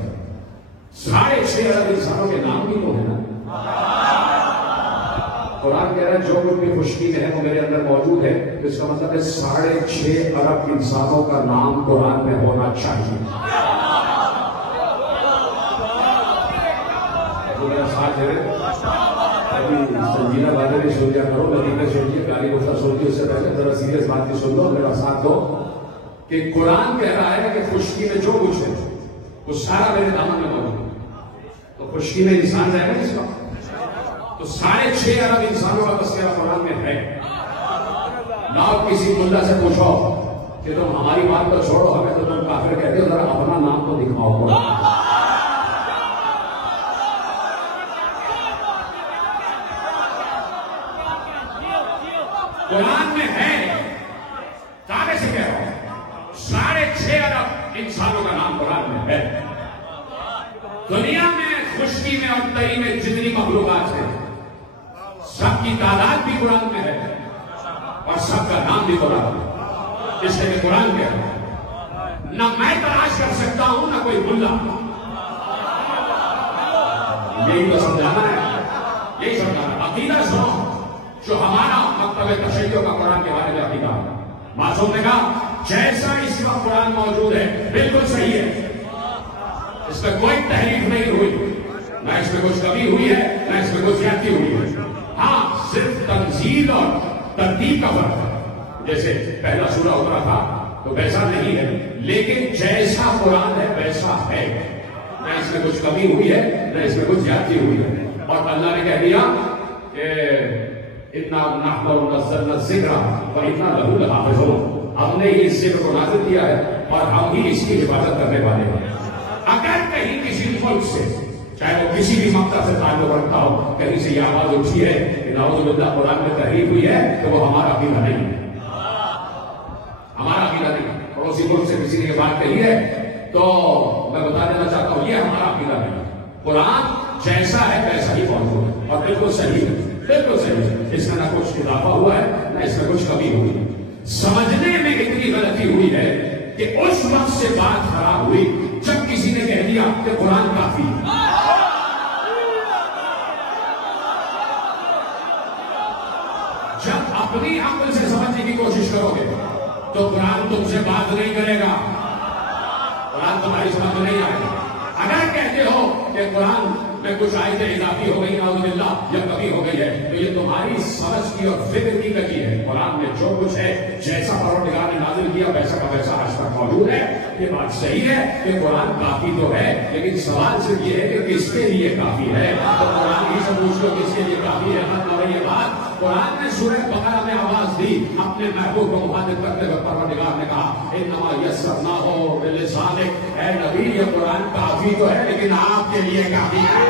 6.5 ارب انسانوں کے نام بھی تو ہے نا. قرآن کہہ رہا ہے جو کچھ بھی خشکی میں ہے وہ میرے اندر موجود ہے. اس کا مطلب ہے 6.5 ارب انسانوں کا نام قرآن میں ہونا چاہیے. سنجیدہ باتیں بھی سن لیا کرو, لطیفے سنیے, گالی گفتہ سنیے, اس سے پہلے ذرا سیریس بات بھی سن لو, میرا ساتھ دو. کہ قرآن کہہ رہا ہے کہ خشکی میں جو کچھ ہے وہ سارا میرے دامن میں موجود ہے. تو خشکی میں انسان رہے گا اس وقت, تو 6.5 ارب انسانوں کا تذکرہ قرآن میں ہے. نہ کسی ملا سے پوچھو کہ تم ہماری بات کو چھوڑو, ہمیں تو تم کافر کہتے ہو, ذرا اپنا نام تو دکھاؤ. قرآن میں ہے, دعوے سے کہہ رہا ہوں 6.5 ارب انسانوں کا نام قرآن میں ہے. دنیا میں خشکی میں اور تری میں جتنی مخلوقات ہیں سب کی تعداد بھی قرآن میں ہے اور سب کا نام بھی قرآن میں. اس لیے کہ قرآن کہہ رہا ہے نہ میں تلاش کر سکتا ہوں نہ کوئی ملا. یہی تو سمجھانا ہے, یہی سمجھانا. عقیدہ سنو جو ہمارا مکتب تشیع کا قرآن کے بارے میں عقیدہ ہے. معصوم نے کہا جیسا اس وقت قرآن موجود ہے بالکل صحیح ہے, اس میں کوئی تحریف نہیں ہوئی, نہ اس میں کچھ کمی ہوئی ہے نہ اس میں کچھ زیادتی ہوئی ہے. ہاں صرف تنزیل اور ترتیب کا فرق ہے. جیسے پہلا سورہ اترا تھا تو تو ویسا نہیں ہے، لیکن جیسا قرآن ہے ویسا ہے، نہ اس میں کچھ کمی ہوئی ہے نہ اس میں کچھ زیادتی ہوئی ہے۔ اور اللہ نے کہہ دیا کہ اتنا نحن نزلنا الذکر وإنا لہ لحافظون، ہم نے اس ذکر کو نازل کیا ہے اور ہم ہی اس کی حفاظت کرنے والے ہیں۔ اگر کہیں کسی ملک سے، چاہے وہ کسی بھی مقصد سے تعلق رکھتا ہو، کہیں سے یہ آواز اٹھی ہے کہ نعوذ باللہ قرآن میں تحریف ہوئی ہے، تو وہ ہمارا عقیدہ نہیں ہے، ہمارا عقیدہ نہیں۔ پڑوسی ملک سے کسی نے یہ بات کہی ہے تو میں بتا دینا چاہتا ہوں یہ ہمارا عقیدہ نہیں ہے۔ قرآن جیسا ہے ویسا ہی موجود ہے اور بالکل صحیح ہے، بالکل صحیح ہے، اس میں نہ کچھ اضافہ ہوا ہے نہ اس میں کچھ کمی ہوئی ہے۔ سمجھنے میں اتنی غلطی ہوئی ہے کہ اس وقت سے بات خراب ہوئی جب کسی نے کہہ دیا کہ قرآن کافی ہے۔ جب اپنی عقل سے سمجھنے کی کوشش کرو گے تو قرآن تم سے بات نہیں کرے گا، قرآن تمہاری سمجھ میں نہیں آئے گا۔ اگر کہتے ہو کہ قرآن میں کچھ آیتیں اضافی ہو گئی نعوذ باللہ یا کمی ہو گئی ہے، تو یہ تمہاری سمجھ کی اور فکر کی کمی ہے۔ قرآن میں جو کچھ ہے، جیسا پروردگار نے نازل کیا ویسا کا ویسا آج تک موجود ہے۔ یہ بات صحیح ہے کہ قرآن کافی تو ہے، لیکن سوال صرف یہ ہے کہ کس کے لیے کافی ہے۔ تو قرآن ہی سے پوچھ لو کس کے لیے کافی ہے۔ مطلب یہ بات قرآن نے سورہ بقرہ میں آواز دی، اپنے محبوب کو مخاطب کرتے ہوئے پروردگار نے کہا انما یسرناہ بلسانک، اے نبی یہ قرآن کافی تو ہے لیکن آپ کے لیے کافی ہے۔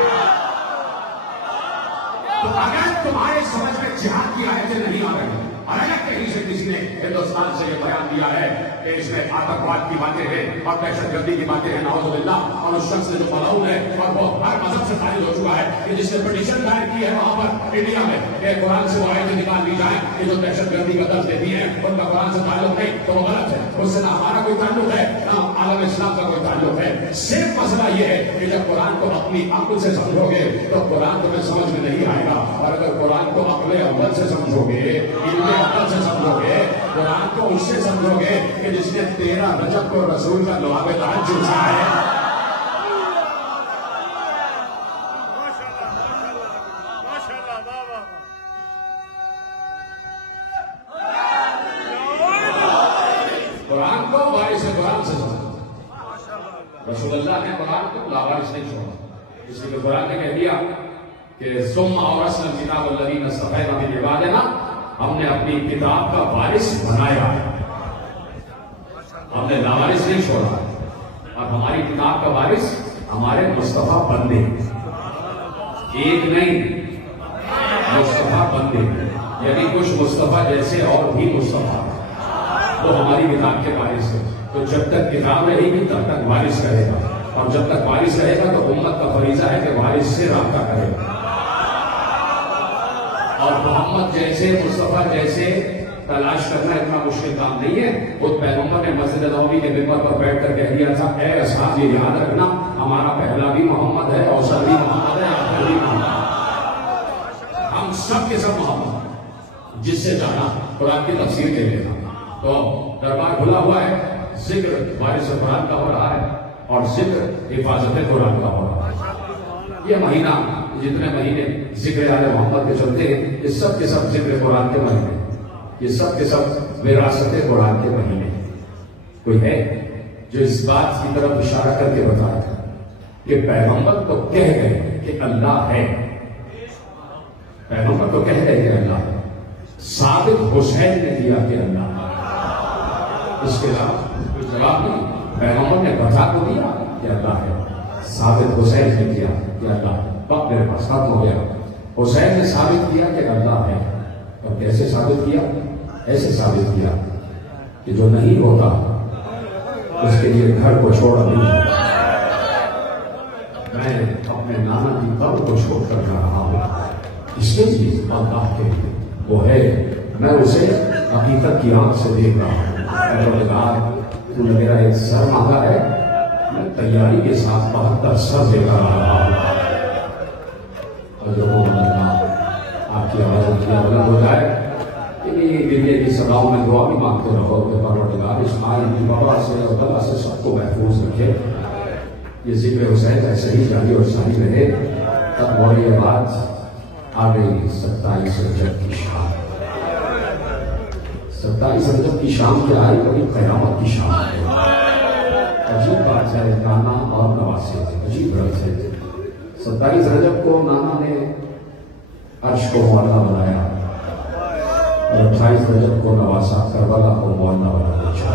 تو اگر تمہارے سمجھ میں جہاد کی آیتیں نہیں آ رہی، اور اگر کہیں سے کسی نے ہندوستان سے یہ بیان دیا ہے کہ اس میں آتنکواد کی باتیں ہیں اور دہشت گردی کی باتیں ہیں نعوذ باللہ، اور اس شخص نے جو ملعون ہے اور وہ ہر مذہب سے خارج ہو چکا ہے کہ جس نے پٹیشن دائر کی ہے وہاں پر انڈیا میں کہ قرآن سے وہ آیتیں نکال دی جائیں کہ جو دہشت گردی کا درس دیتی ہیں، ان کا قرآن سے تعلق نہیں، تو وہ غلط ہے، اس سے نہ ہمارا کوئی تعلق ہے نہ عالم اسلام کا کوئی تعلق ہے۔ صرف مسئلہ یہ ہے کہ جب قرآن کو اپنی عقل سے سمجھو گے تو قرآن تمہیں سمجھ میں نہیں آئے گا، اور اگر قرآن کو عقل اول سے سمجھو گے، علم عقل سے سمجھو گے، قرآن کو اس سے سمجھو گے کہ جس نے 13 رجب کو رسول کا لعاب دہن چوسا ہے۔ قرآن کو وارث قرآن سے سمجھو۔ رسول اللہ نے قرآن کو لاوارث نہیں چھوڑا، اس لیے قرآن نے کہہ دیا کہ ثم اورثنا الکتاب الذین اصطفینا من عبادنا، ہم نے اپنی کتاب کا وارث بنایا، ہم نے لاوارث نہیں چھوڑا، اور ہماری کتاب کا وارث ہمارے مصطفیٰ بندے، ایک نہیں مصطفیٰ بندے، یعنی کچھ مصطفیٰ جیسے اور بھی مصطفیٰ وہ ہماری کتاب کے وارث ہیں۔ تو جب تک کتاب رہے گی تب تک وارث رہے گا، اور جب تک وارث رہے گا تو امت کا فریضہ ہے کہ وارث سے رابطہ کرے گا۔ اور محمد جیسے مصطفیٰ جیسے تلاش کرنا اتنا مشکل کام نہیں ہے۔ خود پیغمبر نے مسجد نبوی کے ممبر پر بیٹھ کر کہہ دیا تھا اے اصحاب یہ یاد رکھنا ہمارا پہلا بھی محمد ہے، اوسط بھی محمد ہے، آخر بھی محمد ہے، ہم سب کے سب محمد، جس سے جانا قرآن کی تفسیر دے لینا۔ تو دربار کھلا ہوا ہے، ذکر وارث قرآن کا ہو رہا ہے اور ذکر حفاظت قرآن کا ہو رہا ہے۔ یہ مہینہ جتنے مہینے ذکر آل محمد کے چلتے ہیں یہ سب کے سب ذکر قرآن کے مہینے، یہ سب کے سب وراثت قرآن کے مہینے۔ کوئی ہے جو اس بات کی طرف اشارہ کر کے بتایا کہ پیغمبر تو کہہ گئے کہ اللہ ہے، پیغمبر تو کہہ گئے کہ اللہ ہے، ثابت حسین نے دیا کہ اللہ ہے، اس کے علاوہ کوئی جواب نہیں۔ پیغمبر نے بتا کو دیا کہ اللہ ہے، ثابت حسین نے کیا کہ اللہ ہے، وقت میرے پاس ختم ہو گیا۔ حسین نے ثابت کیا کہ اللہ ہے، اور کیسے ثابت کیا؟ ایسے ثابت کیا کہ جو نہیں ہوتا اس کے لیے گھر کو چھوڑا نہیں، میں اپنے نانا کی قبر کو چھوڑ کر جا رہا ہوں، اس کے لیے اللہ کے لیے وہ ہے، میں اسے حقیقت کی آنکھ سے دیکھ رہا ہوں۔ تو نے میرا ایک سر مانگا ہے، میں تیاری کے ساتھ 72 سر لے کر آ رہا ہوں، اور جو وہ آپ کی آواز بلند ہو جائے، انہیں کی سداؤں میں دعا بھی مانگتے رہو کہ پروردگار اسماعیل کی وبا سے اور بلا سے سب کو محفوظ رکھے، یہ ذکر حسین ایسے ہی جاری اور ساری رہے۔ تب وہ یہ بات آ گئی 27 رجب کی شام، 27 رجب کی شام کیا آئی، کبھی قیامت کی شام آئی۔ عجیب بات ہے، نانا اور نواسے، عجیب رمز ہے۔ 27 رجب کو نانا نے عرش کو معلّہ بنایا اور 28 رجب کو نواسا کربلا کو معلّہ بنا دیا۔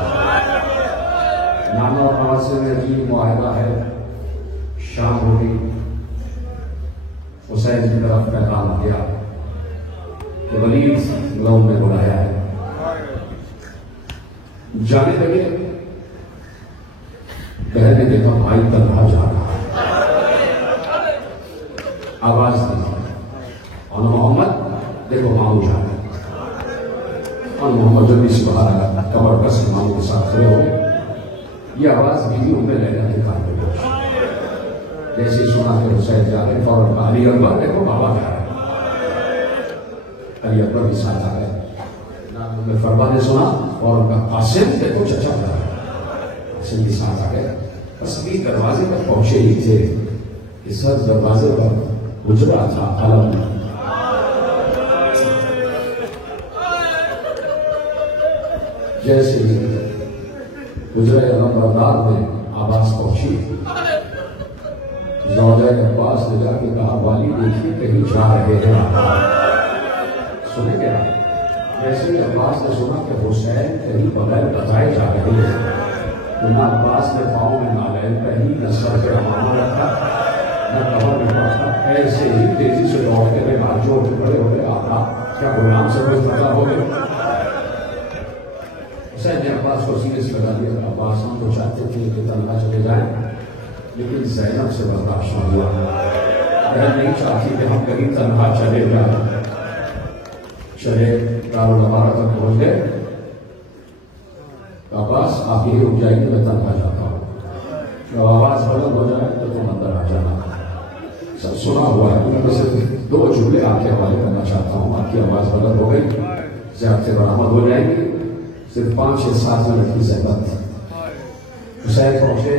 نانا اور نواسے میں عجیب معاہدہ ہے۔ شام ہو گئی، حسین کی طرف پیغام آ گیا کہ ولید لوگ نے بلایا ہے۔ جانے لگے، بہن نے دیکھا بھائی تنہا جا رہا ہے، آواز دی اور محمد دیکھو مامو جا رہا ہے، اور محمد جلدی سے باہر آیا، کمر پر سے مامو کے ساتھ کھڑے ہو گئے۔ یہ آواز بیوی ام لیلا کے کان میں پہنچی، جیسے سنا کہ حسین جا رہے فوراً علی اکبر دیکھو بابا جا رہے۔ علی اکبر بھی ساتھ آ گئے، میں فرما نے سنا اور ان کا قاسم دیکھو چچا جا رہا ہے، قاسم بھی ساتھ آ گئے۔ بس ابھی دروازے پر پہنچے ہی تھے، اس وقت دروازے پر گزرا تھا قلم، جیسے ہی گزرے علمبردار میں آواز پہنچی، زوجہ عباس نے جا کے کہا والی دیکھیے کہیں جا رہے ہیں، سنے کیا؟ جیسے ہی عباس نے سنا کہ حسین کہیں بغیر بتائے جا رہے ہیں، تو نہ عباس نے پاؤں میں نالین پہنی، نہ سر پہ امامہ رکھا، نہ کمر میں رکھا، ایسے ہی تیزی سے دوڑتے ہوئے ہاتھ جوڑ کے کھڑے ہو گئے، آقا کیا غلام سے کوئی پتہ ہو گئے؟ حسین نے عباس کو سینے سے لگا دیا۔ عباس ہم تو چاہتے تھے کہ تنہا چلے جائیں، لیکن زینب سے برداشت نہ ہوا، بہن نہیں چاہتی کہ ہم کہیں تنہا چلے جائیں۔ چلے دارالعمارہ تک پہنچ گئے، عباس آپ ہی رک جائیں گے، میں تنہا جاتا ہوں، جب آواز بلند ہو جائے تو تم اندر آ جانا۔ سب سنا ہوا ہے، میں صرف 2 جملے آپ کے حوالے کرنا چاہتا ہوں۔ آپ کی آواز بلند ہو گئی، زیادتی برآمد ہو جائے گی، صرف 5 یا 7 منٹ کی ضرورت تھی۔ حسین پہنچے،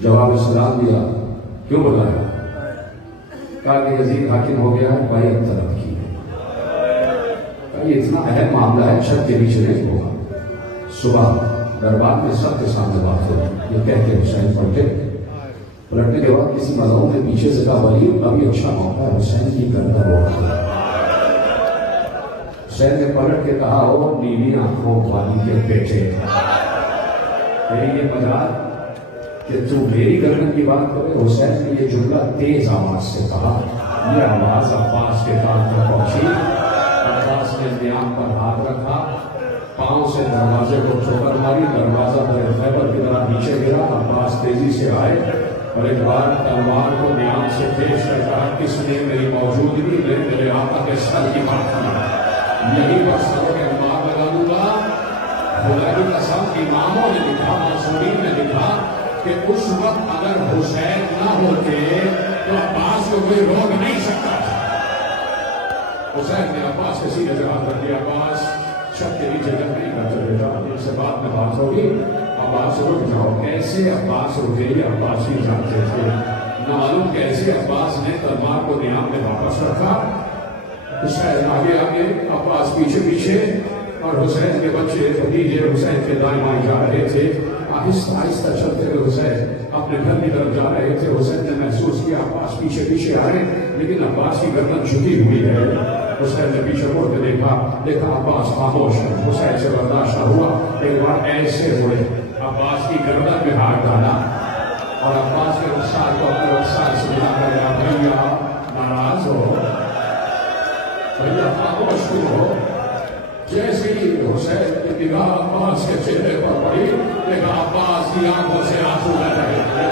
جواب سلام دیا، کیوں بلایا؟ کہا کہ یزید حاکم ہو گیا ہے، بیعت طلب کی ہے۔ کہا یہ اتنا اہم معاملہ ہے، چھت کے نیچے نہیں ہوگا، صبح دربار میں سب کے سامنے بات ہوگی۔ یہ کہہ کے حسین پلٹے، پلٹنے کے بعد کسی ملعون نے پیچھے سے کہا ولید ابھی اچھا موقع ہے، حسین کی گردن روک دو۔ حسین نے پلٹ کے کہا او نیلی آنکھوں والی کے بیٹے، میری یہ مجال کہ تو میری گردن کی بات کرے۔ حسین نے یہ جملہ تیز آواز سے کہا، یہ آواز عباس کے کان تک پہنچی۔ عباس نے نیام پر ہاتھ رکھا، پاؤں سے دروازے کو ٹھوکر ماری، دروازہ پر خیبر کی طرح نیچے گرا۔ عباس تیزی سے آئے اور ایک بار تلوار کو نیام سے پیش کر کہا کس نے میری موجودگی میں میرے آقا کے سر کی بات کی، یہی پر سر کے مار لگا دوں گا۔ خدا کی قسم اماموں نے لکھا، معصومین نے لکھا کہ اس وقت اگر حسین نہ ہوتے تو عباس کو کوئی روک نہیں سکتا تھا۔ حسین نے عباس کے سینے سے ہاتھ رکھ دیا، عباس چھت کے نیچے لکڑی کا چلے جاؤ، ان سے بعد میں بات ہوگی، عباس رک جاؤ۔ کیسے عباس رکے یہ عباس ہی جانتے تھے، نہ معلوم کیسے عباس نے تلوار کو نیام میں واپس رکھا۔ حسین آگے آگے، عباس پیچھے پیچھے، اور حسین کے بچے بھتیجے حسین کے دائیں بائیں جا رہے تھے۔ آہستہ آہستہ چلتے ہوئے حسین اپنے گھر کی طرف جا رہے تھے۔ حسین نے محسوس کیا عباس پیچھے پیچھے آ رہے، لیکن عباس کی گردن جھکی ہوئی ہے۔ حسین نے پیچھے مڑ کے دیکھا عباس خاموش ہے۔ حسین سے برداشت نہ ہوا، ایک بار ایسے ہوئے، عباس کی گردن میں ہاتھ ڈالا اور عباس کے رخسار کو اپنے رخسار سے ملا کر کہا بھیا ناراض ہو، بھیا خاموش کیوں ہو؟ جیسے ہی حسین کی نگاہ عباس کے چہرے پر پڑی، دیکھا عباس کی آنکھوں سے آنسو بہ رہے تھے۔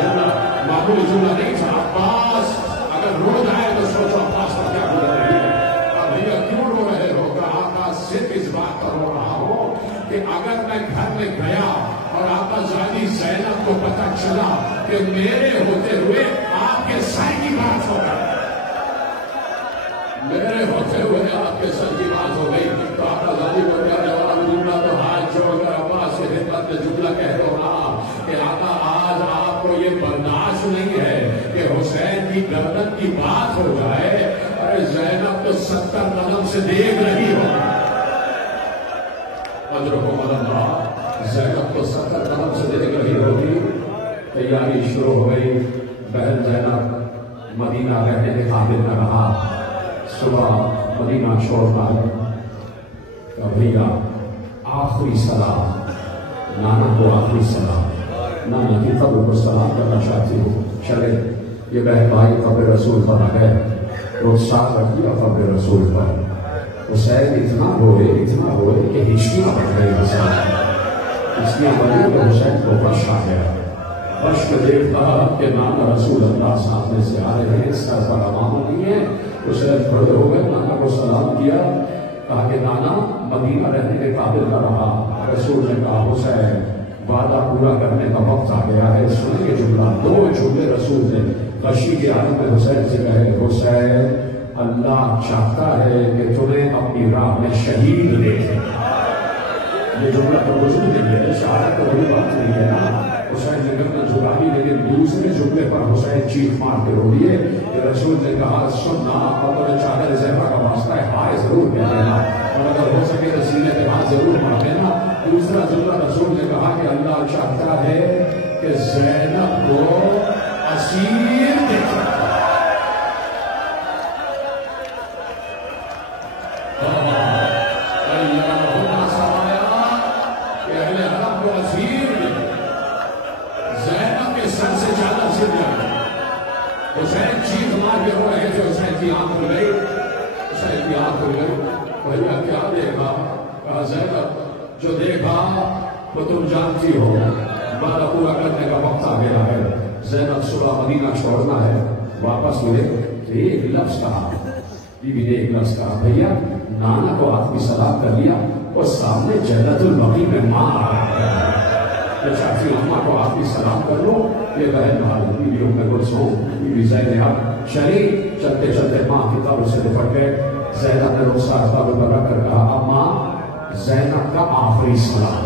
معمولی جملہ نہیں تھا، عباس اگر رو جائے تو سوچو عباس کا کیا گزر رہی ہے۔ اور بھیا کیوں رو رہے ہو؟ کہا آقا صرف اس بات پر رو رہا ہوں کہ اگر میں گھر میں گیا اور آقا زادی زینب کو پتہ چلا کہ میرے ہوتے ہوئے آپ کے سر کی بات ہو گئی، میرے ہوتے ہوئے آپ کے سر کی بات ہو گئی، تو آقا زادی کو کیا جواب دوں گا؟ تو ہاتھ جوڑ کر عباس کے خدمت میں جملہ کہہ رہا کہ آقا آج آپ کو یہ برداشت نہیں ہے کہ حسین کی گردن کی بات ہو جائے، ارے زینب تو 70 قدم سے دیکھ رہی ہو، اجرکم اللہ، زینب کو 70 قدم سے دیکھ رہی ہوگی، تیاری شروع ہو گئی، بہن زینب مدینہ رہنے کے قابل نہ رہا، صبح مدینہ چھوڑنا ہے، کہ بھیا آخری سلام، نانا کو آخری سلام، نانا کی قبر کو سلام کرنا چاہتی ہوں، چلے یہ بہن بھائی قبر رسول پر آ گئے، رخسار رکھ دیا قبر رسول پر، حسین اتنا ہوئے کہ ہچکیاں بڑھ گئی حسین، ہچکیاں بڑھی تو حسین کو بخش آ گیا، بخش کے دیکھتا کہ نانا رسول اللہ سامنے سے آ رہے ہیں، سر پر امامہ نہیں ہے، حسین کھڑے ہو گئے، نانا کو سلام کیا، کہا کہ نانا مدینہ رہنے کے قابل نہ رہا، رسول نے کہا حسین وعدہ پورا کرنے کا وقت آ گیا ہے، سنیں یہ جملہ، 2 جملے رسول نے غشی کے عالم میں حسین سے کہے، حسین اللہ چاہتا ہے کہ تمہیں اپنی راہ میں شہید دیکھے، یہ جملہ تو وجود نہیں ہے، شہادت تو بڑی بات نہیں ہے نا، حسین نے گردن جھکائی، لیکن دوسرے جملے پر حسین چیخ مار کے رو دیے کہ رسول نے کہا سننا اور چادر زہرا کا واسطہ ہے، ہائے ضرور کہہ دینا، اور اگر ہو سکے تو سینے پہ ہاتھ ضرور مار دینا۔ دوسرا جملہ رسول نے کہا کہ اللہ چاہتا ہے کہ زینب کو اسیر دیکھے، حسین چیخ مار کے ہو رہے تھے، حسین کی آنکھ کھل گئی، حسین کی آنکھ کھل گئی، بھیا کیا دیکھا؟ کہا زینب جو دیکھا وہ تم جانتی ہو، وعدہ پورا کرنے کا وقت آ گیا ہے، زینب صبح مدینہ چھوڑنا ہے، واپس ملے تو ایک لفظ کہا، بی بی نے ایک لفظ کہا، بھیا نانا کو آخری سلام کر لیا، اور سامنے جنت البقیع میں ماں آ رہا ہے، میں چاہتی ہوں اماں کو آخری سلام کر لو، یہ بہن بھائی بی بی ام کلثوم بی بی زینب چلی، چلتے چلتے ماں کی قبر سے لپٹ گئے، زینب نے رخسار قبر پر رکھ کر کہا اماں زینب کا آخری سلام،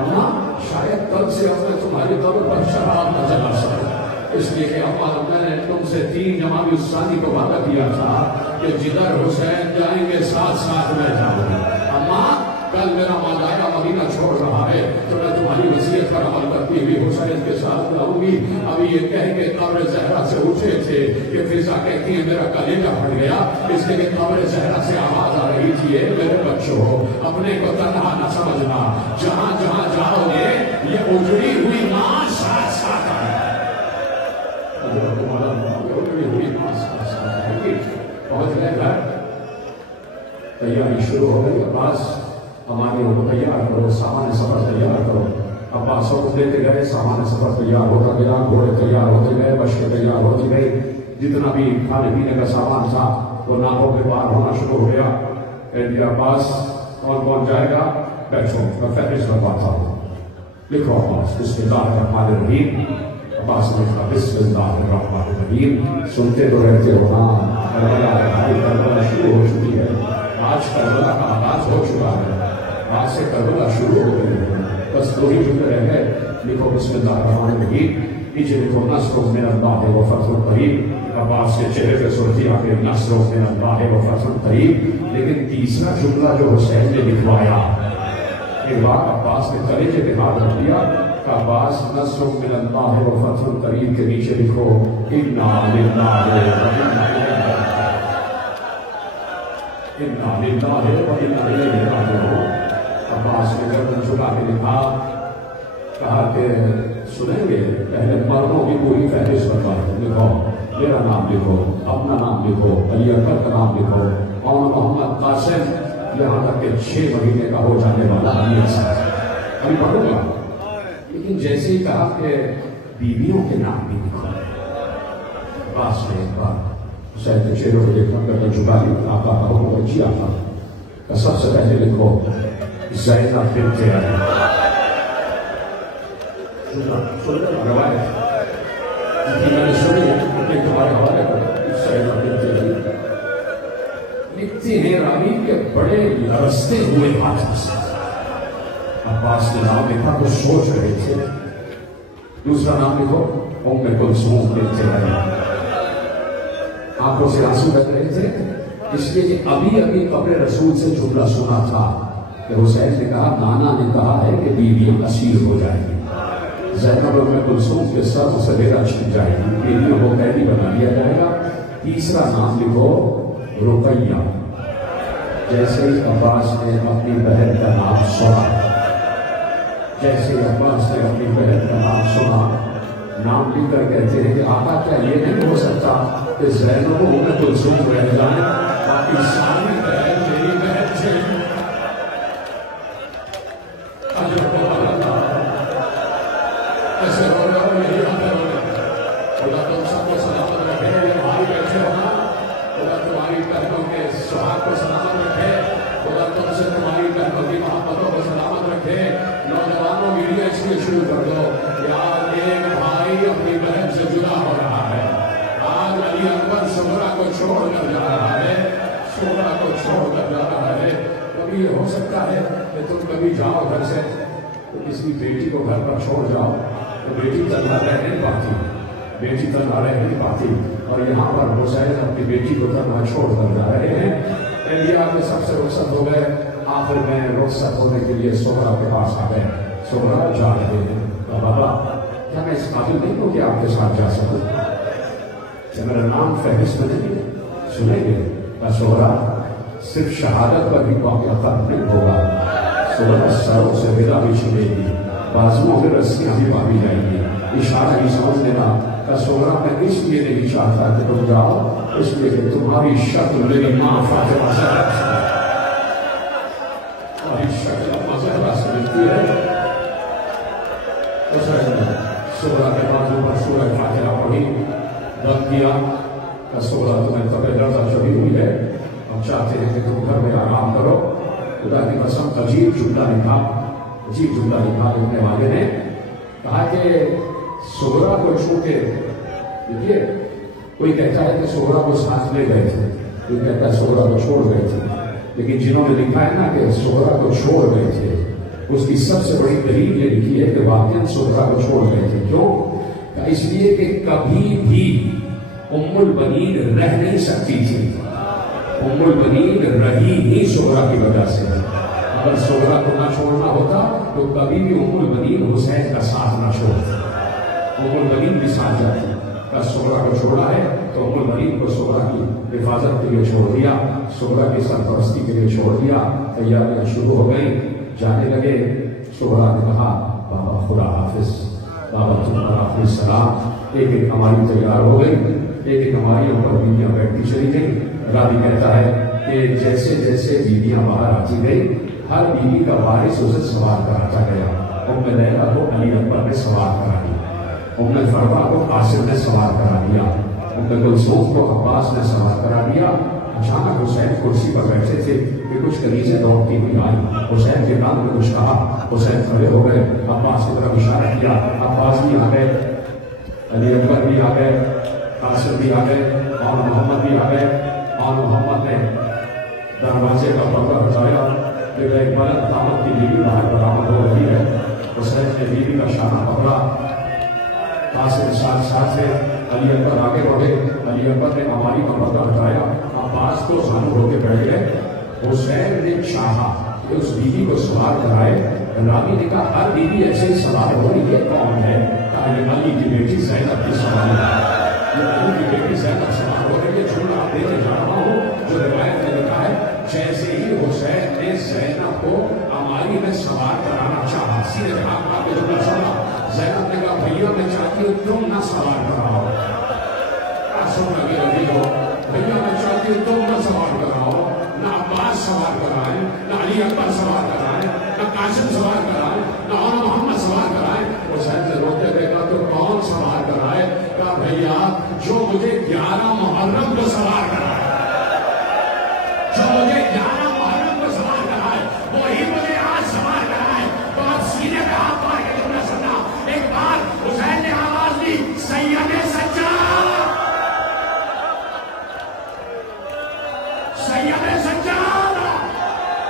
اماں شاید کل سے اب میں تمہاری قبر پر شراب نہ جلا سکتا، اس لیے کہ اماں میں نے تم سے 3 جمادی الثانی کو وعدہ کیا تھا کہ جدھر حسین جائیں گے ساتھ ساتھ میں جاؤں گا، اماں کل میرا ماجایا مدینہ چھوڑ رہا ہے تو میں تمہاری وصیت پر عمل کرتی ہوئی حسین کے ساتھ رہوں گی۔ ابھی یہ کہہ کے قبر زہرا سے اٹھے تھے کہ فضا کہتی ہے میرا کلیجہ پھٹ گیا، اس لیے کہ قبر زہرا سے آواز آ رہی تھی میرے بچوں اپنے کو تنہا نہ سمجھنا، جہاں جہاں جاؤ گے یہ اجڑی ہوئی ماں ساتھ ساتھ آئے، اجڑی ہوئی ماں ساتھ ساتھ آئے گی۔ پہنچ گئے گھر، تیاری شروع ہو گئی، عباس ہماری کو تیار کرو، سامان سفر تیار کرو، عباس وقت دیتے گئے، سامان سفر تیار ہوتا گیا، گھوڑے تیار ہوتے گئے، بشیں تیار ہوتی گئی، جتنا بھی کھانے پینے کا سامان تھا وہ ناپوں کے پار ہونا شروع ہو گیا۔ کہہ دیا عباس کون کون جائے گا؟ بیٹھو میں فہرست کرواتا ہوں، لکھو عباس بسم اللہ الرحمن الرحیم۔ عباس نے کہا بسم اللہ الرحمن الرحیم، سنتے تو رہتے ہو نا، کربلا شروع ہو چکی ہے، آج کربلا کا آغاز ہو چکا ہے، آج سے کربلا شروع ہو گئی ہے، بس 2 ہی جملے رہ گئے، لکھو بسم اللہ الرحمن الرحیم، نیچے لکھو نصر من اللہ و فتح قریب۔ عباس کے چہرے پہ سرخی آ کے نصر من اللہ و فتح قریب، لیکن تیسرا جملہ جو حسین نے لکھوایا، ایک بار عباس نے کلیجے پہ ہاتھ رکھ دیا کہ عباس نصر من اللہ و فتح قریب کے نیچے لکھو انا للہ و انا الیہ راجعون۔ عباس نے گردن جھکا کے لکھا، کہا کہ سنیں گے پہلے مردوں کی پوری فہرست بتاؤ، لکھو میرا نام لکھو، اپنا نام لکھو، علی اکبر کا نام لکھو، اور محمد قاسم، یہاں تک کہ 6 مہینے کا ہو جانے والا علی اصغر، ابھی پڑھوں گا، لیکن جیسے ہی کہا کہ بیویوں کے نام بھی لکھو، عباس نے ایک بار حسین کے چہروں کو دیکھا کر جھکا لی، آقا کا حکم اچھی آقا کہ سب سے پہلے لکھو زینب بنت علی، روایت میں نے سنی ہے تمہارے حوالے پر، زینب بنت علی لکھتے ہیں راوی کے بڑے لرزتے ہوئے ہاتھوں سے، عباس نے نام لکھا تو سوچ رہے تھے، دوسرا نام لکھو ام کلثوم بنت علی، آنکھوں سے آنسو بہ رہے تھے، اس لیے کہ ابھی ابھی قبر رسول سے جملہ سنا تھا کہ حسین نے کہا نانا نے کہا ہے کہ بیویاں اسیر ہو جائیں گی، زینب ام کلثوم کے سر سویرا چھن جائے گی، بیویوں کو قیدی بنا لیا جائے گا۔ تیسرا نام لکھو رقیہ۔ جیسے ہی عباس نے اپنی بہن کا نام سنا، جیسے ہی عباس نے اپنی بہن کا نام سنا، نام لکھ کر کہتے ہیں کہ آقا کیا یہ نہیں ہو سکتا کہ زینب و ام کلثوم رہ جائیں، باقی ساری بہن میری بہن سے ایسے ہو رہا ہو یہی آتے ہو رہے۔ خدا تم سب کو سلامت رکھے، یہ بھائی بیٹھے ہونا، خدا تمہاری بہنوں کے سہاگ کو سلامت رکھے، خدا تم سے تمہاری بہنوں کی محبتوں کو سلامت رکھے۔ نوجوانوں ویڈیو اس لیے شروع کر دو، یار ایک بھائی اپنی بہن سے جدا ہو رہا ہے، آج علی اکبر شہرا کو چھوڑ کر جا رہا ہے، شہرا کو چھوڑ کر جا رہا ہے۔ کبھی یہ ہو سکتا ہے کہ تم کبھی جاؤ گھر سے تو کسی بیٹی کو گھر پر چھوڑ جاؤ تو بیٹی تنہا رہ نہیں پاتی، بیٹی تنہا رہ نہیں پاتی، اور یہاں پر حسین اپنی بیٹی کو تنہا چھوڑ کر جا رہے ہیں۔ انڈیا میں سب سے رخصت ہو گئے، آخر میں رخصت ہونے کے لیے سہرا کے پاس آ گئے۔ سہرا جا رہے ہیں، بابا کیا میں اس قابل نہیں ہوں کہ آپ کے ساتھ جا سکوں؟ کیا میرا نام فہرست میں نہیں ہے؟ سنیں گے سہرا صرف شہادت پر بھی واقعہ ختم نہیں ہوگا، سہرا سروں سے ودا بھی چھلے گی، بازوؤں میں رسیاں بھی باندھی جائیں گی۔ اشارہ ہی سمجھ لینا کہ سہرا میں اس لیے نہیں چاہتا کہ تم جاؤ، اس لیے کہ تمہاری شکل میری ماں فاطمہ زہرا سے تمہاری شکل ماں زہرا سے ملتی ہے۔ سہرا کے بازو پر سورہ فاتحہ پڑھی، رب کیا کہ سہرا تمہیں طبع لرزہ چڑھی ہوئی ہے، ہم چاہتے ہیں کہ تم گھر میں آرام کرو۔ خدا کی قسم عجیب جملہ لکھا لکھنے والے نے کہا کہ سہرا کو چھو کے، دیکھیے کوئی کہتا ہے کہ سہرا کو ساتھ لے گئے تھے، کوئی کہتا ہے سہرا کو چھوڑ گئے تھے، لیکن جنہوں نے لکھا ہے نا کہ سہرا کو چھوڑ گئے تھے، اس کی سب سے بڑی دلیل یہ لکھی ہے کہ واقعاً سہرا کو چھوڑ گئے تھے۔ کیوں؟ اس لیے کہ کبھی بھی ام البنین رہ نہیں سکتی تھی، ام البنین رہی ہی سہرا کی وجہ سے۔ اگر سہرا کو نہ چھوڑنا ہوتا تو کبھی بھی ام البنین حسین کا ساتھ نہ چھوڑتی، ام البنین بھی ساتھ جاتی۔ سہرا کو چھوڑا ہے تو ام البنین کو سہرا کی حفاظت کے لیے چھوڑ دیا، سہرا کی سرپرستی کے لیے چھوڑ دیا۔ تیاریاں شروع ہو گئی، جانے لگے۔ سہرا نے کہا بابا خدا حافظ، بابا تمہارا آخری سلام۔ ایک ایک ہماری تیار ہو گئی، ایک ایک ہماری اوپر بیویاں بیٹھتی چلی گئی۔ راوی کہتا ہے کہ جیسے جیسے بیویاں باہر آتی گئی، ہر بیوی کا وارث اسے سوار کراتا گیا۔ ام لیلہ کو علی اکبر نے سوار کرا دیا، ام فروا کو قاسم نے سوار کرا دیا، ام کلثوم کو عباس نے سوار کرا دیا۔ اچانک حسین کرسی پر بیٹھے تھے کہ کچھ کنیزیں دوڑتی ہوئی آئی، حسین کے کان میں کچھ کہا، حسین کھڑے ہو گئے، عباس کی طرف اشارہ کیا، عباس بھی آ گئے، علی اکبر بھی آ گئے، قاسم بھی آ گئے، اور محمد بھی آ گئے۔ اور محمد نے دروازے کا پردہ ہٹایا، پھر ایک بلند دامت کی بیوی باہر برآمد ہو رہی ہے۔ حسین نے بیوی کا شانہ پکڑا، قاسم ساتھ ساتھ سے، علی اکبر آگے بڑھے، علی اکبر نے ہماری کا پردہ ہٹایا، عباس کو ضرور ہو کے بیٹھ گئے۔ حسین نے چاہا کہ اس بیوی کو سوار کرائے۔ راوی نے کہا ہر بیوی ایسے ہی سوار ہو رہی ہے، کون ہے؟ کہا یہ علی کی بیٹی زینب کی سوار ہے، یہ علی کی بیٹی زینب سوار ہو رہی ہے۔ جملہ آپ دیکھے جا رہا ہوں جو روایت میں لکھا ہے، جیسے ہی حسین نے زینب کو ہماری میں سوار کرانا چاہا، سیدھے آپ کے جملہ سنا، زینب نے کہا بھیا میں چاہتی ہوں تم نہ سوار کراؤ۔ سن لگے رہی ہو، بھیا میں چاہتی ہوں تم نہ سوار کراؤ، نہ عباس سوار کرائیں، نہ علی اکبر سوار کرائیں، نہ قاسم سوار کرائیں، نہ اور محمد سوار کرائیں۔ حسین سے روتے دیکھا تو کون سوار کرائے؟ کہا بھیا جو مجھے 11 محرم کو سوار کرائے، جو مجھے 11 محرم کو سوار کرائے وہی مجھے آج سوار کرائے۔ تو آپ سینے پہ ہاتھ مار کے جملہ سنا۔ ایک بار حسین نے آواز دی، سید سجاد، سید سجاد،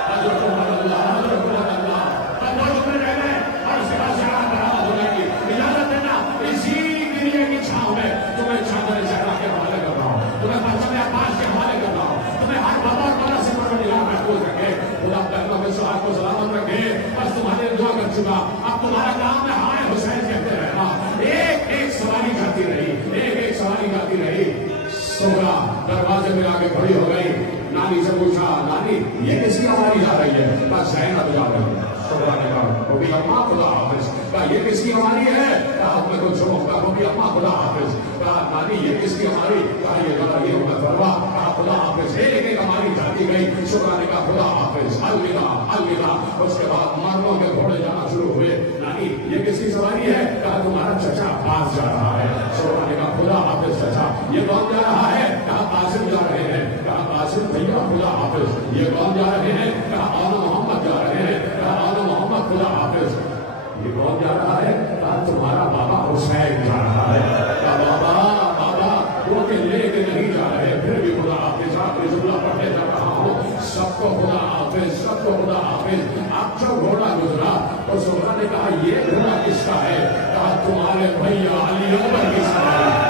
حضرت اللہ، حضرت اللہ، اب دو جملے رہ گئے اور اس کے بعد شراب برآمد ہو جائے گی۔ اجازت دینا اسی گریے کی چھاؤں میں تمہیں چادر زہرا کے حوالے کر رہا ہوں، تمہیں پرچم چکا، اب تمہارا کام ہے ہائے حسین کہتے رہنا. ایک ایک سواری جاتی رہی، ایک ایک سواری جاتی رہی. سغرا دروازے میں آگے کھڑی ہو گئی. نانی سے پوچھا نانی یہ کس کی ہماری جا رہی ہے؟ کہا زینب جا رہی ہے. سغرا نے کہا وہ بھی اماں خدا حافظ. کہا یہ کس کی ہماری ہے؟ کہا میں کو چھوڑا. وہ بھی اماں خدا حافظ. کہا نانی یہ کس کی ہماری؟ کہا یہ جا رہی ہے فروا. کہا خدا حافظ. ایک ایک ہماری جاتی گئی. سغرا نے کہا خدا حافظ، الوداع الوداع. اس کے بعد مردوں کے گھوڑے جانا شروع ہوئے. نانی یہ کس کی سواری ہے؟ کہا تمہارا چچا عباس جا رہا ہے. سغرا نے کہا خدا حافظ چچا. یہ کون جا رہا ہے؟ کہا قاسم جا رہے ہیں. کہا قاسم بھیا خدا حافظ. یہ کون جا رہے ہیں؟ کہا آل محمد جا رہے ہیں. کہا آل محمد خدا حافظ. یہ کون جا رہا ہے؟ کہا تمہارا بابا حسین جا رہا ہے. کہا بابا بابا وہ کہ لے کے نہیں جا رہے، پھر بھی خدا حافظ. آپ نے جملہ پڑھنے جا رہا ہوں، سب کو خدا حافظ، سب کو خدا حافظ. اب جو گھوڑا گزرا تو سغرا نے کہا یہ گھوڑا کس کا ہے؟ کہا تمہارے بھیا علی اکبر کی سواری.